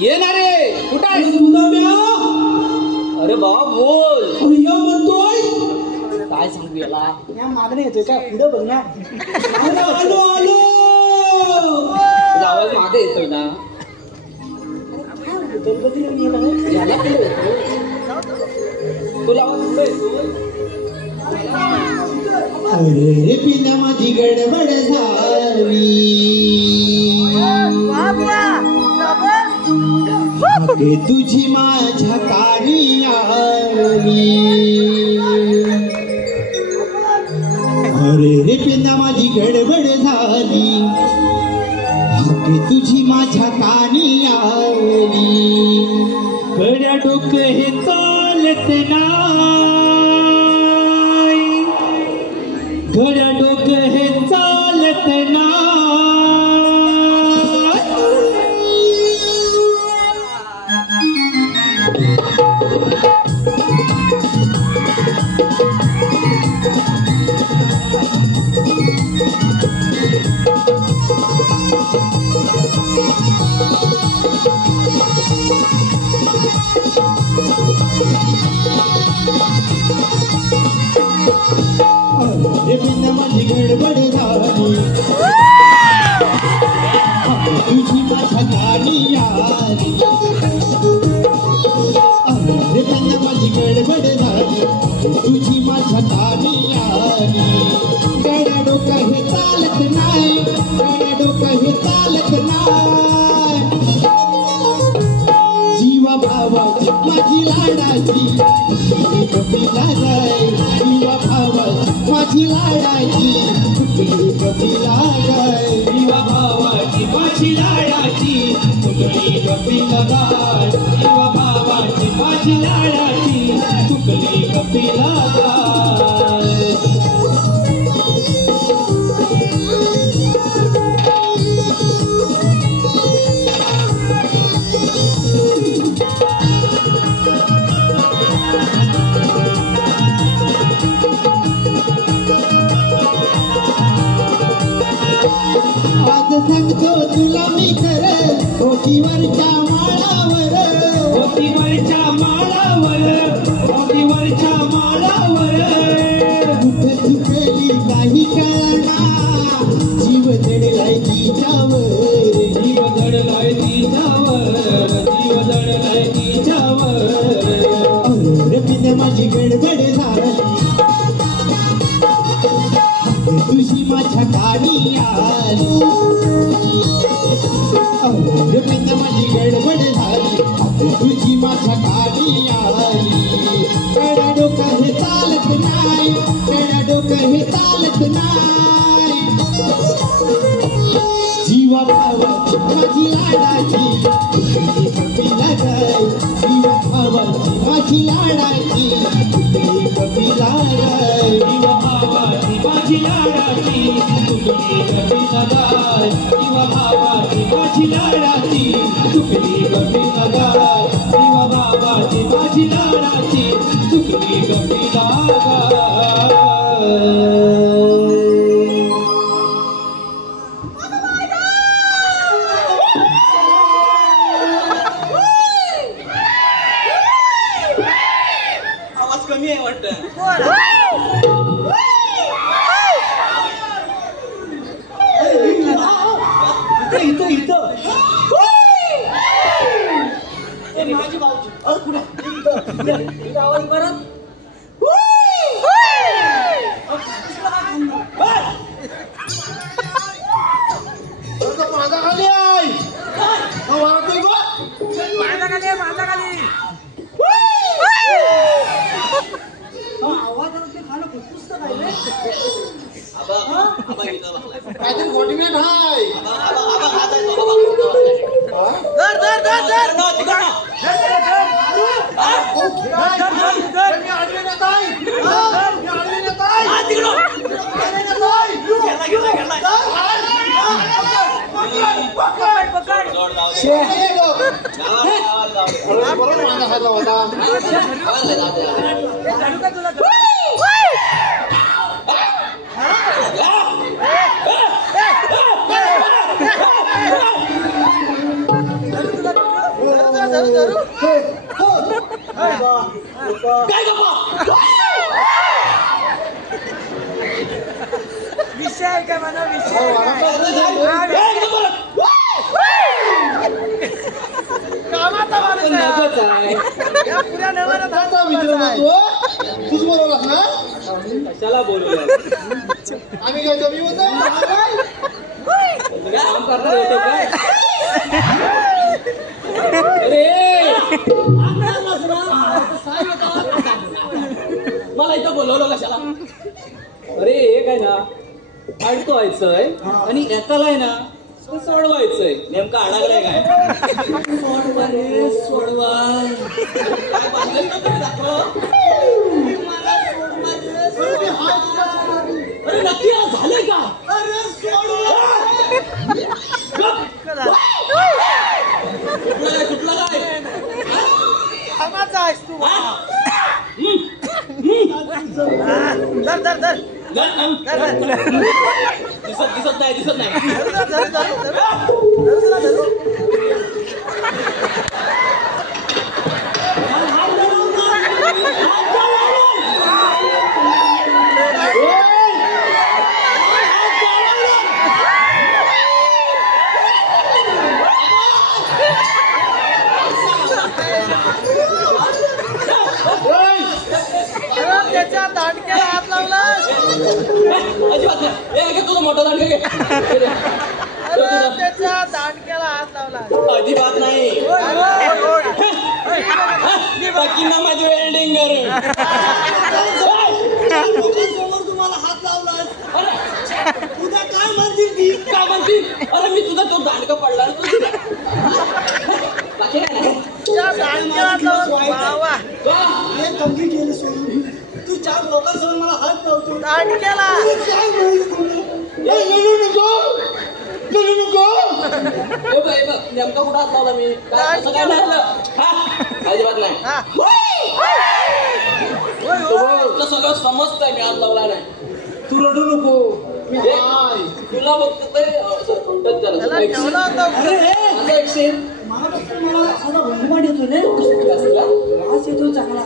ये ना रे कुठं आहे? अरे बाबा बोल. म्हणतोय काय सांगू याला. या मागणे येतोय का पुढे बघ ना. आलो आलो. तुझा आवाज मागे येतोय ना. याला पुढे येतो. तुला आवाज पुढे येतोय. अरे रे पिना माझी गडबड झाली. हाके तुझी माझ्या काळी आली. अरे रे पिना माझी गडबड झाली. हाके तुझी माझ्या कानी आली. गड्या डोकं हे चालत नाही. गड्या डोकं हे चालत नाही. अरे बिना माझी गडबड झाली. तुझी माझ्या गाडी आली. अरे बिना माझी गडबड झाली. तुझी माझ्या गाडी आली. गड्या डोकं हे चालत नाही. गड्या डोकं हे चालत नाही. जीवा भावाची माझी लाडाची कुठली कपिला गाय. जीवा भावाची माझी लाडाची कुठली कपिला गाय. जीवा भावाची माझी लाडाची कुठली कपिला गाय. जीवा भावाची माझी लाडाची कुठली कपिला गाय. आज सांगतो तुला मी खरं. ओटीवरच्या माळावर. ओटीवरच्या माळावर. ओटीवरच्या माळावर. कुठं चुकली काही कळना. जीव दडलाय तिच्यावर. जीव दडलाय तिच्यावर. जीव दडलाय तिच्यावर. अरे पिण्या माझी गडबड झाली. तुझी माझ्या गाडी आली. अरे पिण्या माझी गडबड झाली. तुझी माझ्या गाडी आली. गड्या डोकं हे चालत नाही. गड्या डोकं हे चालत नाही. जीवा भावाची माझी लाडाची कुठली कपिला गाय. जीवा भावाची माझी लाडाची कुठली कपिला गाय. जीवा भावाची माझी लाडाची कुठली कपिला गाय. जीवा भावाची माझी लाडाची कुठली कपिला गाय. जीवा भावाची माझी लाडाची कुठली कपिला गाय. कमी आहे वाटतं. इथं इथं माझी बाजू कुठे आवाज परत माझा खाली आहे आवाजात खाणं पुस्तक आहे रे. काहीतरी मोटिवेट आहे. विषय काय म्हणा विषय तूच बरोबर ना कशाला बोलूया आम्ही काय कमी होतो काम करता येतो काय अरे मला इथं बोलवलं कशाला अरे हे काय ना अडकवायचंय आणि एकाला आहे ना सोडवायचंय नेमका अडकलाय काय सोडवा रे सोडवा काय बांधलं ना तुम्ही दाखव अरे नक्की आज झालंय का अरे सोडवा कुठला काय कामाचा आहेस तू दिसत नाही त्याच्या दांडक्याला हात लावला अजिबात नाही तुझा मोठा दांडका घे त्याच्या दांडक्याला हात लावला अजिबात नाही बाकींना माझी वेल्डिंग कर लोकांसमोर तुम्हाला हात लावला उद्या काय म्हणतील ती काय म्हणतील अरे मी तुझा तो दांडका पडला बाकी काय नाही कमी केली सोडून तू 4 लोकांसमोर मला हात लावतो दांडक्याला नेमका कुठं हात लावला मी काय काय नाही अजिबात नाही सगळं समजतंय मी हात लावला नाही तू रडू नको तुला बघतोय मला साधा भंगमाट येतो रे वास येतो चांगला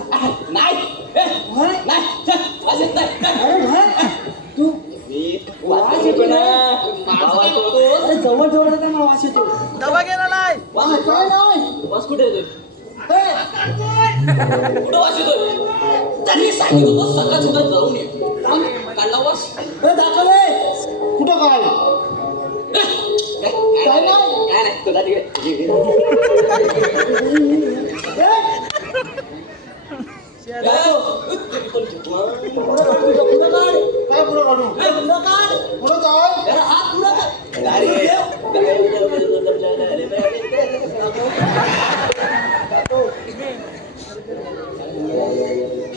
नाही तू वास येतो ना जवळ जवळ काय मला वास येतो दबा गेला नाही वास कुठे येतोय कुठं वास येतोय त्यांनी सांगितलं होतं सकाळ सकाळ जाऊन ये काढला वास दाखवले कुठं काय काय नाही तुला काय पुढं काढू पुढं जाय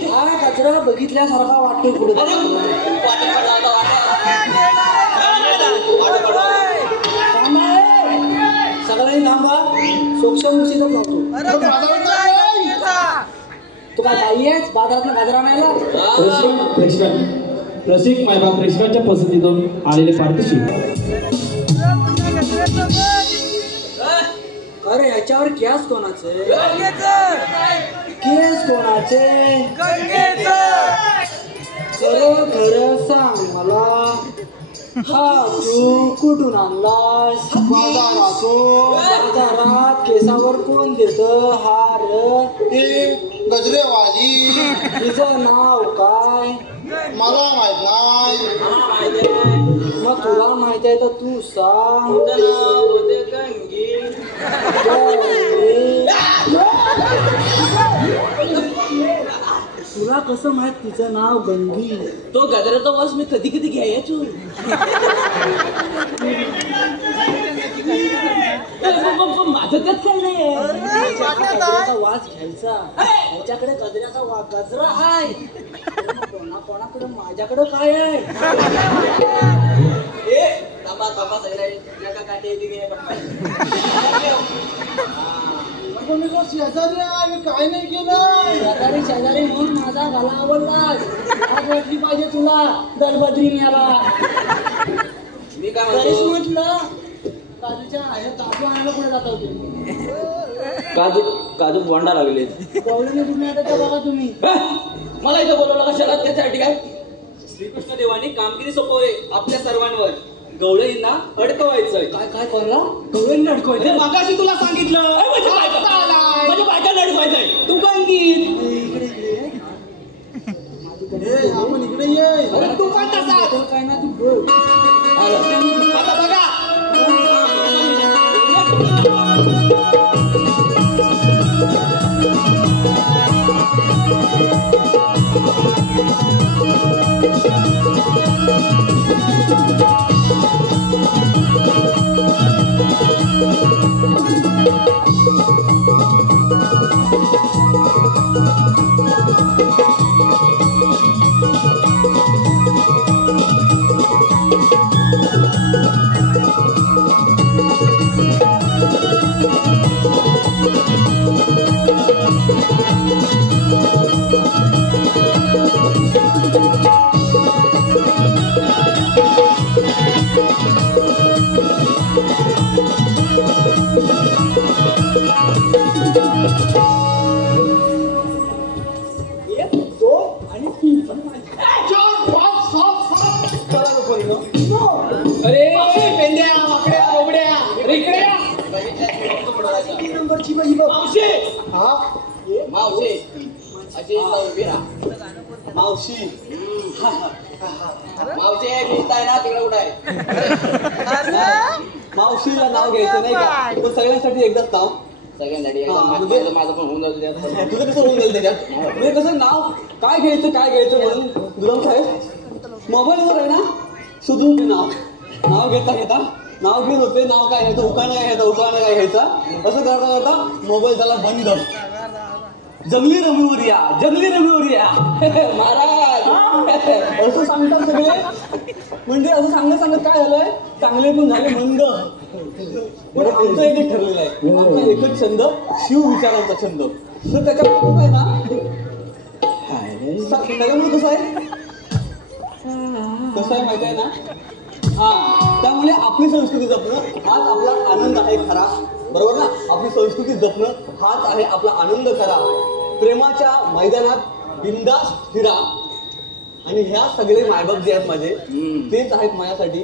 हा कचरा बघितल्यासारखा वाटतोय पुढे सगळ्यांनी थांबा सूक्ष्म उशीतच लावतो तू काय बाई आहेस बाजारात गाजर आणायला रसिक मायबाप प्रेक्षकांच्या पसंतीतून आलेले पारितोषिक अरे याच्यावर केस कोणाचं केस कोणाचे खरं खरं सांग मला हा तू कुठून आणलास बाजारात केसावर कोण देत हार गजरेवाली तिचं नाव काय मला माहित नाही मग तुला माहिती आहे तर तू सांग तुला कसं माहित तिचं नाव गंगी तो गजराचा वास मी कधी कधी घ्यायचो माझं त्यात काय नाही गजऱ्याचा वास घ्यायचा त्याच्याकडे गजऱ्याचा गजरा आहे कोणाकडे माझ्याकडे काय आहे शेजारी आहे काय नाही केलं शेजारी म्हणून माझा गला आवडला आज वाटली पाहिजे तुला दलबद्री मिळाला मी काय म्हटलं काजूच्या काजू आणायला कुठे जाता होते काजू बोंडा लागले गवळीने तुम्ही आता बघा तुम्ही मला इथं बोलवलं कशाला त्यासाठी काय श्रीकृष्ण देवानी कामगिरी सोपवले आपल्या सर्वांवर गवळींना अडकवायचंय काय काय करला गवळीने अडकवायचं मागाशी तुला सांगितलं माझ्या बायकांना अडकवायचंय तू काय गीत आपण इकडे ये तू पण तसा काय ना तू बोल आता बघा मावशी मावशी आहे ना तिकडे कुठे आहे मावशीला नाव घ्यायचं नाही का पण सगळ्यांसाठी एकदाच नाव सगळ्यांसाठी माझं पण होऊन जातं तुझं कसं होऊन जाईल त्याच्यात म्हणजे कसं नाव काय घ्यायचं म्हणून गुलाम साहेब मोबाईलवर आहे ना शोधून ते नाव घेता नाव घेत होते नाव काय घ्यायचं उखाणा काय घ्यायचा असं करता मोबाईल झाला बंद जंगली रमीवर या महाराज असं सांगतात सगळे म्हणजे असं सांगत काय झालंय चांगले पण झाले मंद पण आमचं एकच ठरलेलं आहे आमचा एकच छंद शिव विचारांचा छंद तर त्याच्यामुळे आहे ना त्याच्यामुळे कसं आहे माहिती आहे ना हा त्यामुळे आपली संस्कृती जपणं हाच आपला आनंद आहे खरा बरोबर ना आपली संस्कृती जपणं हाच आहे आपला आनंद खरा प्रेमाच्या मैदानात बिंदास फिरा आणि ह्या सगळे मायबाप जे आहेत माझे तेच आहेत माझ्यासाठी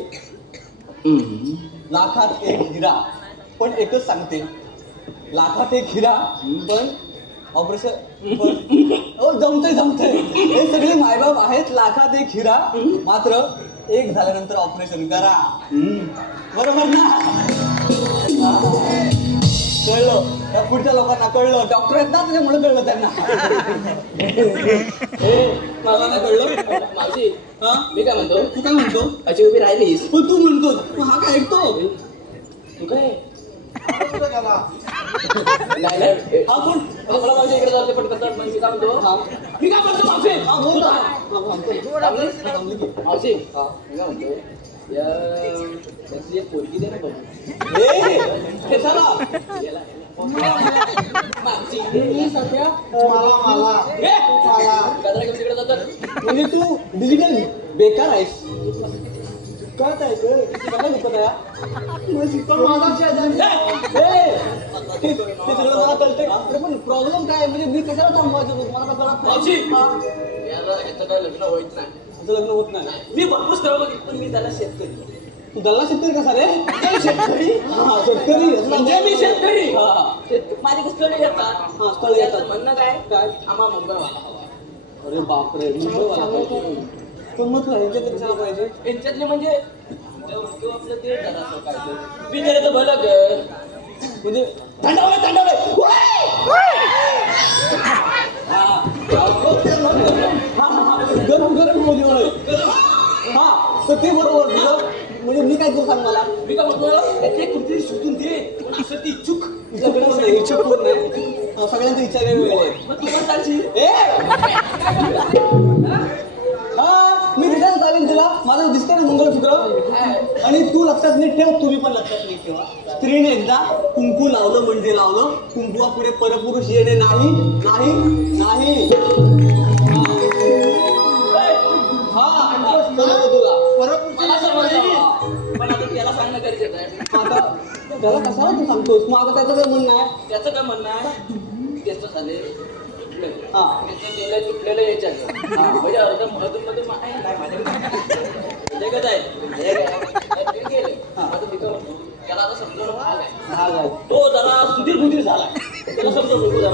लाखात एक हिरा पण एकच सांगते लाखात एक हिरा पण ऑपरेशन जमतंय हे सगळे मायबाप आहेत लाखात एक हिरा मात्र एक झाल्यानंतर ऑपरेशन करा बरोबर ना कळलं त्या पुढच्या लोकांना कळलं डॉक्टर आहेत ना त्याच्यामुळे कळलं त्यांना मला नाही कळलं मावशी मी काय म्हणतो तू काय म्हणतो अशी उभी राहिलीस पण तू म्हणतो हा काय ऐकतो तू काय नाही हा कोण मला मावशी इकडे जाते पटकन मी काय म्हणतो मी काय म्हणतो मावशी हा बोल मावशी मी काय म्हणतो त्याची एक पोरगी दे ना बघ म्हणजे तू डिजिटल बेकार आहेस दुखत आहे ग. काय दुखत आहे? तो माझा शेजारी. ते सगळं मला कळतंय. अरे पण प्रॉब्लेम काय आहे? म्हणजे मी कशाला थांबवायचं होतं? मला काय कळत नाही. याचं काय लग्न होत नाही. असं लग्न होत नाही. मी भरपूर स्थळ बघितलं, मी त्याला शेतकरी. तू दल्ला शेतकरी कसा रे? शेतकरी हा शेतकरी म्हणजे मी शेतकरी. हा. माझे स्थळ येतात. हा स्थळ येतात. म्हणणं काय काय? आम्हा मुंबईवाला हवा. अरे बापरे पण मग तुला ह्याच्यात कशाला पाहिजे? यांच्यातले म्हणजे आपलं ते जरासं काय ते. बिचाराचं भलं कर. म्हणजे थंडावलं गरम गरम मोदी हा तर ते बरोबर तुझं. म्हणजे मी काय करू सांग मला? मी काय म्हणतो ते कुठे सुटून दे ती इच्छुक इच्छुक कोण नाही. सगळ्यांची इच्छा वेगवेगळी आहे. मग तू पण चालशील. मी रिटर्न चालेल तुला. माझं दिसतंय ना मंगळसूत्र. आणि तू लक्षात नीट ठेव. तुम्ही पण लक्षात नीट ठेवा. स्त्रीने एकदा कुंकू लावलं म्हणजे लावलं. कुंकुवा पुढे परपुरुष येणे नाही नाही नाही. तुला मला समजलं. पण आता त्याला सांगणं गरजेचं आहे. आता त्याला कशाला तू सांगतोस? मग आता त्याचं काय म्हणणं आहे? त्याचं काय म्हणणं आहे? त्याचं झाले हा त्याचं गेलं तुटलेलं याच्यात. म्हणजे अर्ध महत्वामध्ये नाही माझ्याकडे कसं आहे ते गेले. आता मी काय म्हणतो त्याला आता समजवणं भाग आहे. तो जरा सुधीर झालाय. त्याला समजवतो जरा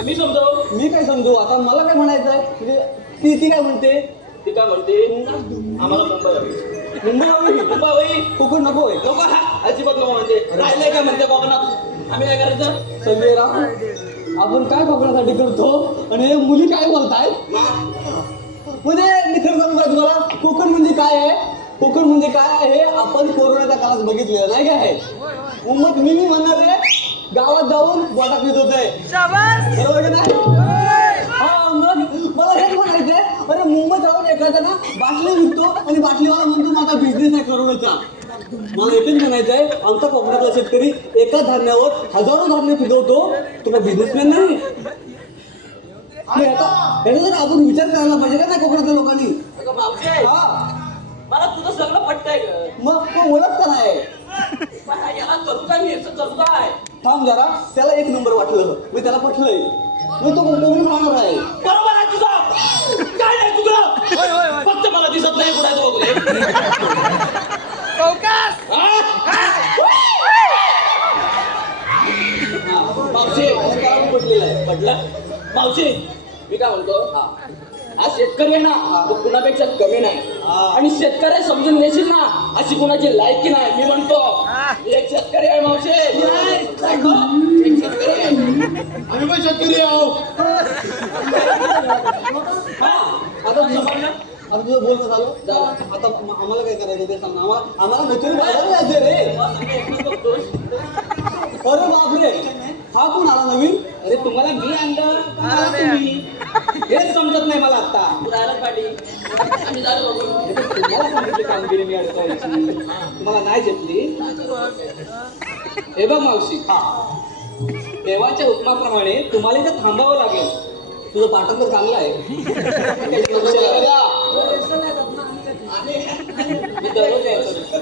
कमी समजाव. मी काय समजू आता? मला काय म्हणायचं आहे? म्हणजे ती काय म्हणते? ती काय म्हणते आम्हाला मुंबई हवी. मुंबई हवी. कोकण नको आहे. नको हा अजिबात नको म्हणते. राहिलंय काय म्हणते कोकणात? आम्ही काय करायचं? संजय राव आपण काय कोकणासाठी करतो आणि हे मुली काय बोलताय? म्हणजे मी खरं सांगू का तुम्हाला? कोकण म्हणजे काय आहे? कोकण म्हणजे काय आहे हे आपण कोरोनाच्या काळात बघितलेलं नाही काय? मग मी म्हणणार आहे गावात जाऊन बोटा पित होते. बरोबर की नाही? हा मग मला हेच म्हणायचंय. अरे मुंबईत जाऊन एखादा ना बाटली विकतो आणि बाटलीवाला म्हणतो माझा बिझनेस आहे करोडोचा. मला एकच म्हणायचं आहे आमचा कोकणातला शेतकरी एका धान्यावर हजारो धान्य पिकवतो. तुला बिझनेसमॅन नाही. याचा जर आपण विचार करायला पाहिजे का नाही कोकणातल्या लोकांनी? हा मला तुझं सगळं पटतंय ग. मग तो ओळख का नाही? याला करू काय मी याचं करू काय? थांब जरा. त्याला एक नंबर वाटलं. मी त्याला पटलंय. मी तो कोकण राहणार आहे. बरोबर आहे तुझं. काय नाही तुझं फक्त मला दिसत नाही कुठे तू वगैरे. मावशी पटलेलं आहे. पटलं मावशी. मी काय म्हणतो हा शेतकरी आहे ना तो कुणापेक्षा कमी नाही. आणि शेतकरी समजून घेशील ना अशी कुणाची लायकी नाही. मी म्हणतो एक शेतकरी आहे मावशी. एक शेतकरी आहे. आम्ही पण शेतकरी आहो. आता तुझं बोलणं झालं. आता आम्हाला काय करायचं ते सांग. आम्हाला मॅच्युरिटी बघायला जायचं रे. अरे बापरे हा कोण आला नवीन? अरे तुम्हाला मी आणलं तुम्ही हेच समजत नाही मला आता. राहिला पाठी आम्ही झालो बघून. तुम्हाला सांगितली कामगिरी मी अडकायची तुम्हाला नाही घेतली. हे बघ मावशी देवाच्या हुकमाप्रमाणे तुम्हाला इथं थांबावं लागेल. तुझं पाठांतर चांगलं आहे.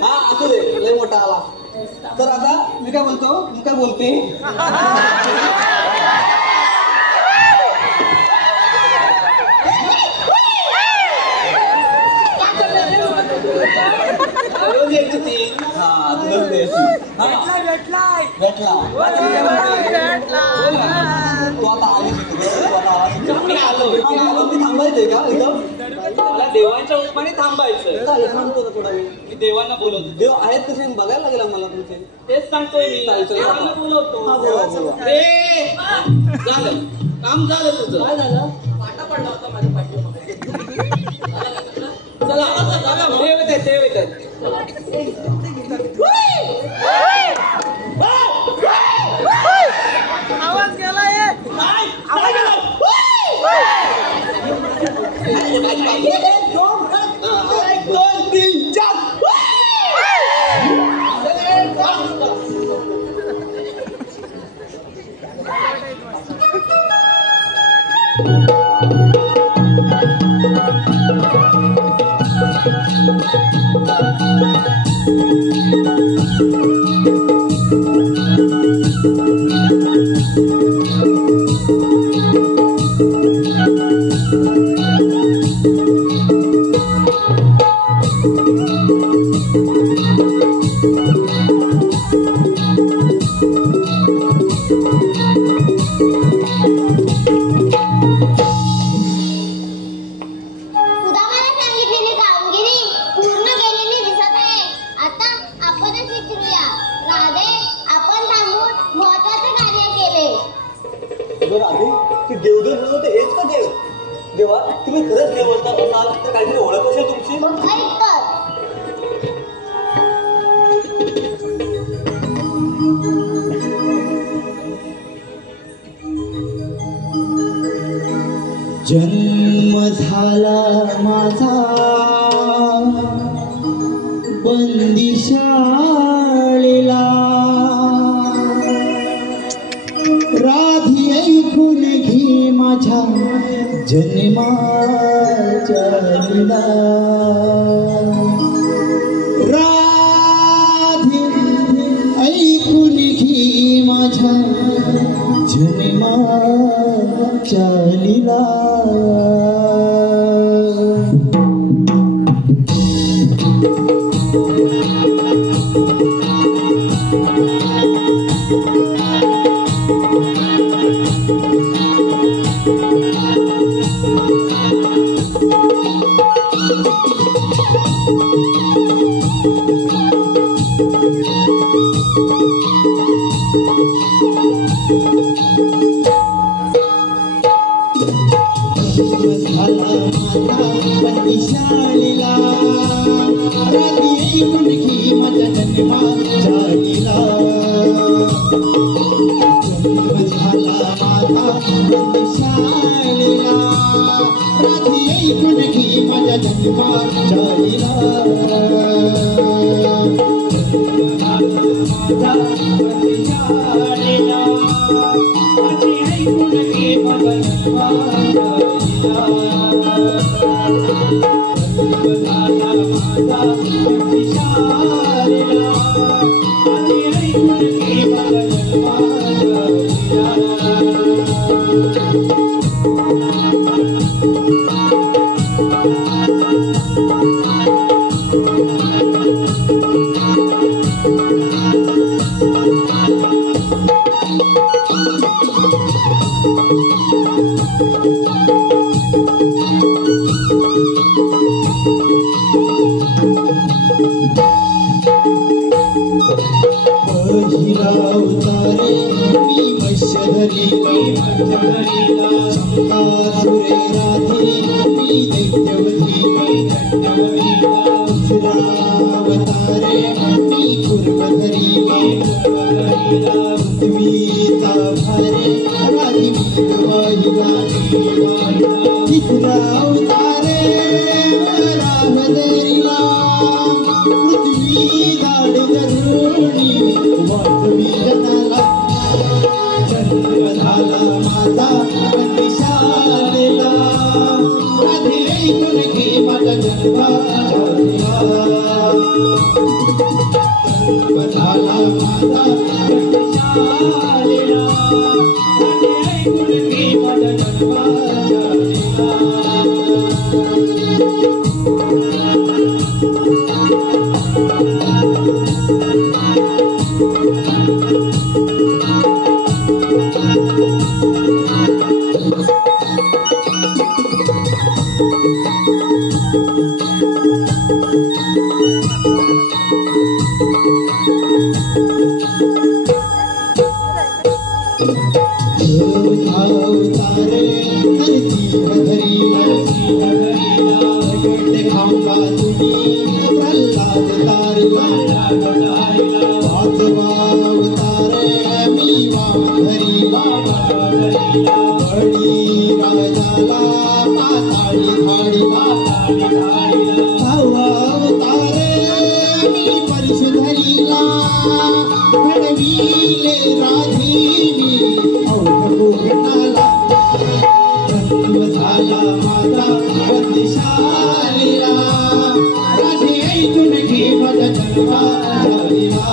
हा असू दे लय मोठा आला. तर आता मी काय बोलतो? मी काय बोलते? रोज यायची ती. हा तुला भेटला. तू आता आली मी आलो. मी थांबायचंय का एकदम? मला देवाच्या हुकमाने थांबायचं. चालेल थांबतो ना थोडा वेळ. मी देवांना बोलवतो. देव आहेत कसे बघायला लागेल आम्हाला तुमचे. तेच सांगतोय मी. चालेल, चालेल. देवांना बोलवतो. हा, बोलवा. ए, झालं काम झालं तुझं. काय झालं? पाटा पडला होता माझ्या पाठीवर. चला ते येतात. आवाज गेला दोन तीन चार. Thank you. की देवदेव म्हणून ते हेच का देव? देवा तुम्ही खरंच देव असाल तर काहीतरी ओळख असेल तुमची. मग ऐक तर. जन्म झाला माझा बंदिशाळेला, राधी ऐकून घे माझ्या जन्माच्या लीला. राधी ऐकून घे माझ्या जन्माच्या लीला. बंदिशाळेला, राधी ऐकून घे माझ्या जन्माच्या लीला. जन्म झाला माझा बंदिशाळेला, राधी ऐकून घे माझ्या जन्माच्या लीला. जन्म झाला माझा बंदिशाळेला, राधी ऐकून घे माझ्या जन्माच्या लीला. पहिला उतारे मी मत्स्यधरीला, शंकासुरे राधी मी दैत्यवधी. दुसरा अवतारे मी कुर्मधरीला, पृथ्वीचा भारे राधी मी वाहिला. तिसरा अवतारे वराहधरीला, पृथ्वी दाड धरुणी वाटवी जनाला. जन्म झाला माझा बंदिशाळेला, राधी ऐकून घे माझ्या जन्माच्या लीला. जन्म झाला माझा बंदिशाळेला, राधी ऐकून घे माझ्या जन्माच्या लीला. अवतारे धरती धरीला, खाऊंगा तुम्ही प्रल्हाद तारला. पाचवा अवतारे मी वामधरीला, बळी राजाला पाताळी थाळीला. सहावा अवतारे मी परशुधरीला, घडविले राधी मी औढ. जन्म झाला माझा बंदिशाळेला, राधी ऐकून घे माझ्या जन्माच्या लीला.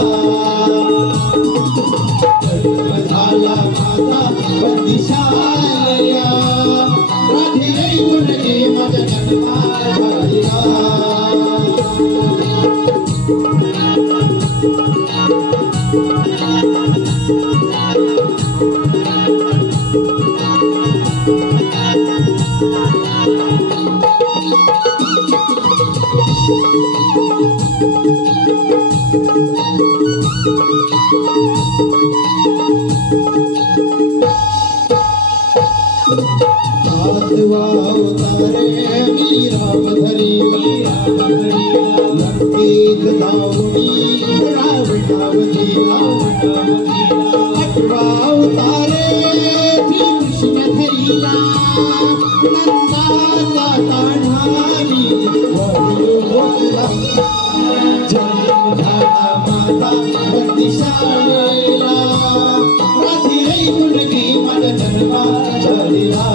जन्म झाला माझा बंदिशाळेला, राधी ऐकून घे माझ्या जन्माच्या लीला. आजवा अवतारे मी राम धरीला लंकेत धावणी रावणावतीला आठवा अवतारे श्री कृष्ण धरीला नंदाचा ताढानी वाहिलो गोकुला जन्म झाला माझा बंदिशाळेला राधी ऐकून घे माझ्या जन्माच्या लीला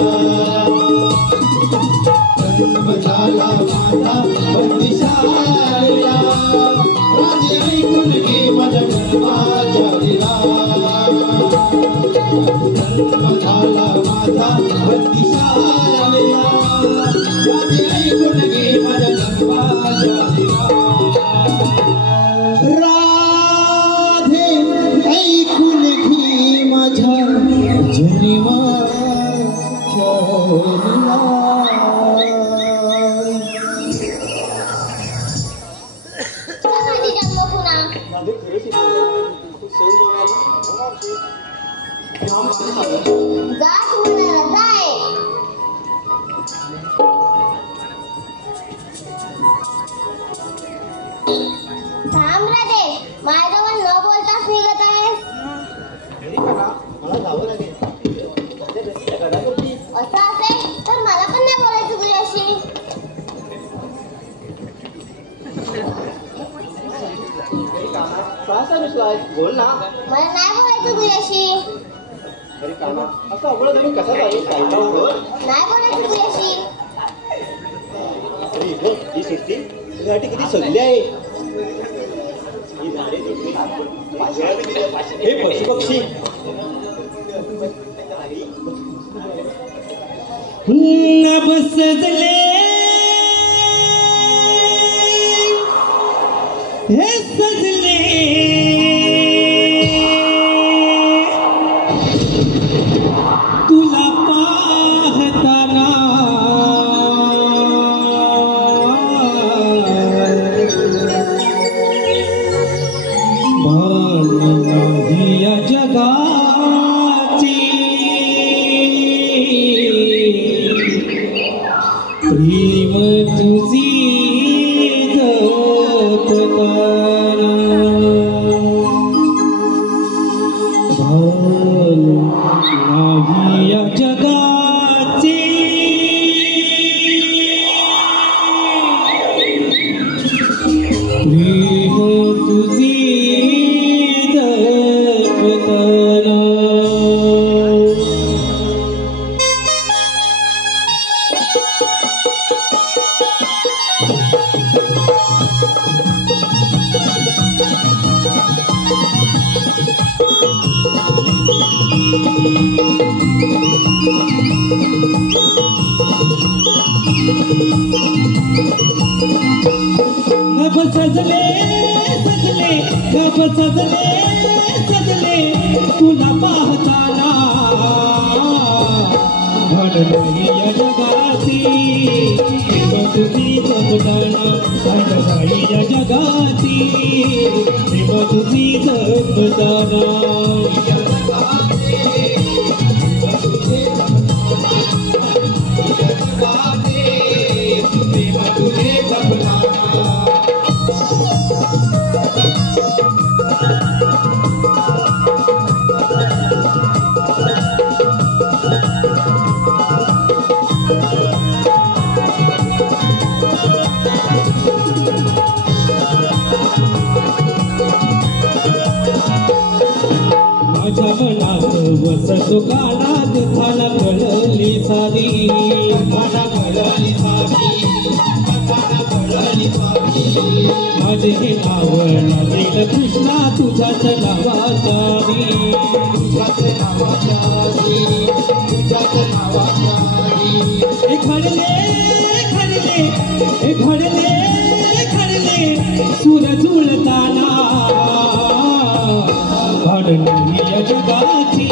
जन्म झाला माझा बंदिशाळेला राधी ऐकून घे माझ्या जन्माच्या लीला जन्म झाला माझा बंदिशाळेला राधी ऐकून घे माझ्या जन्माच्या लीला राधे ऐकून घे माझ्या जन्माच्या लीला कधी जन्म पुन्हा दादू खरंच तू सण जात म्हणाला जाय थांब राधे माझ्याजवळ न बोलताच निघत आहेस मला जावं लागेल असं असेल तर मला पण नाही बोलायचं तुझ्याशी बोल ना मला नाही बोलायचं तुझ्याशी अरे कामा असं अवघड तुम्ही कसा जाईल काय नाही बोलायचं तुझ्याशी अरे ही सृष्टी तुझ्यासाठी किती सजली आहे ही झाडे हे पशुपक्षी नभ सजले हे सजले तुला पाहताना भान नाही या जगाची प्रेम तुझी जपताना भान नाही या जगाची प्रेम तुझी जपताना नभ सजले सजले नभ सजले सजले तुला पाहताना भान नाही या जगाची प्रेम तुझी जपताना भान नाही या जगाची प्रेम तुझी जपताना माझ्या मनात वसतो कानात थाना कळली सारी थाना कळली सारी थाना कळली सारी माझे हे नाव नाचेल कृष्णा तुझ्याच नावाचारी तुझ्याच नावाचारी तुझ्याच नावाचारी हे घडले घडले हे घडले घडले सूर जुळताना भान नाही या जगाची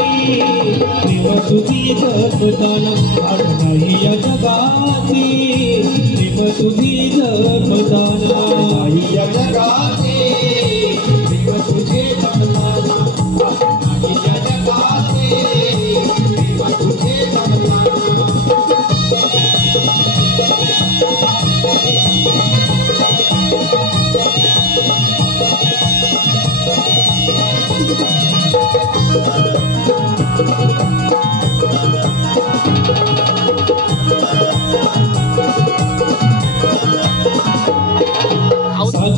प्रेम तुझी जपताना भान नाही या जगाची प्रेम तुझी जपताना नाही या जगाची प्रेम तुझे जपताना नाही या जगाची प्रेम तुझे जपताना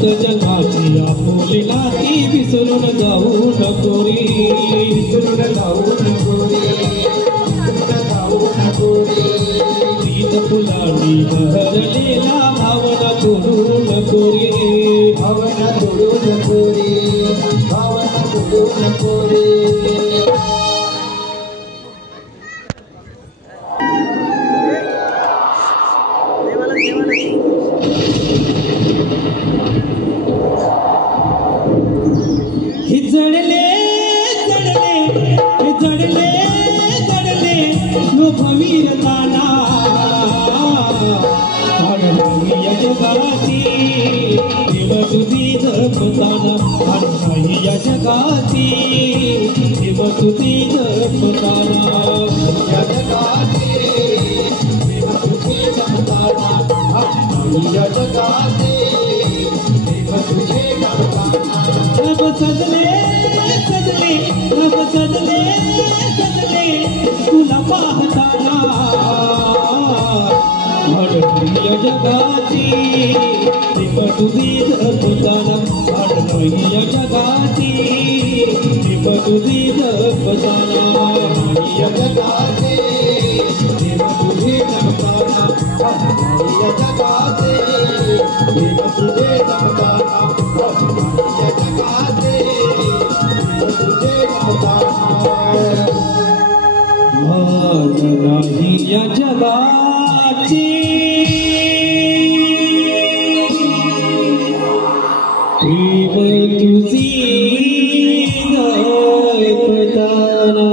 सात जन्माची आपुली नाती विसरून जाऊ नको रे, विसरून जाऊ नको रे, विसरून जाऊ नको रे. प्रीत फुलांनी बहरलेला भावना तोडू नको रे, भावना तोडू नको रे, भावना तोडू नको रे. जडले जडले जडले जडले लोभवीर ताना या जगाची देव तुझी जपताना, या जगाची देव तुझी जपताना, या जगाचे देव तुझे जपताना, या जगाचे देव तुझे जपताना. रब सजले सजले रब सजले सजले तुला पाहताना, या जगाची देव तुझी जपताना, या जगाची देव तुझी जपताना, या जगाचे देव तुझे जपताना, या जगाचे देव तुझे जपताना, या जगाचे देव तुझे जपताना. भान नाही या जगाची प्रेम तुझी जपताना.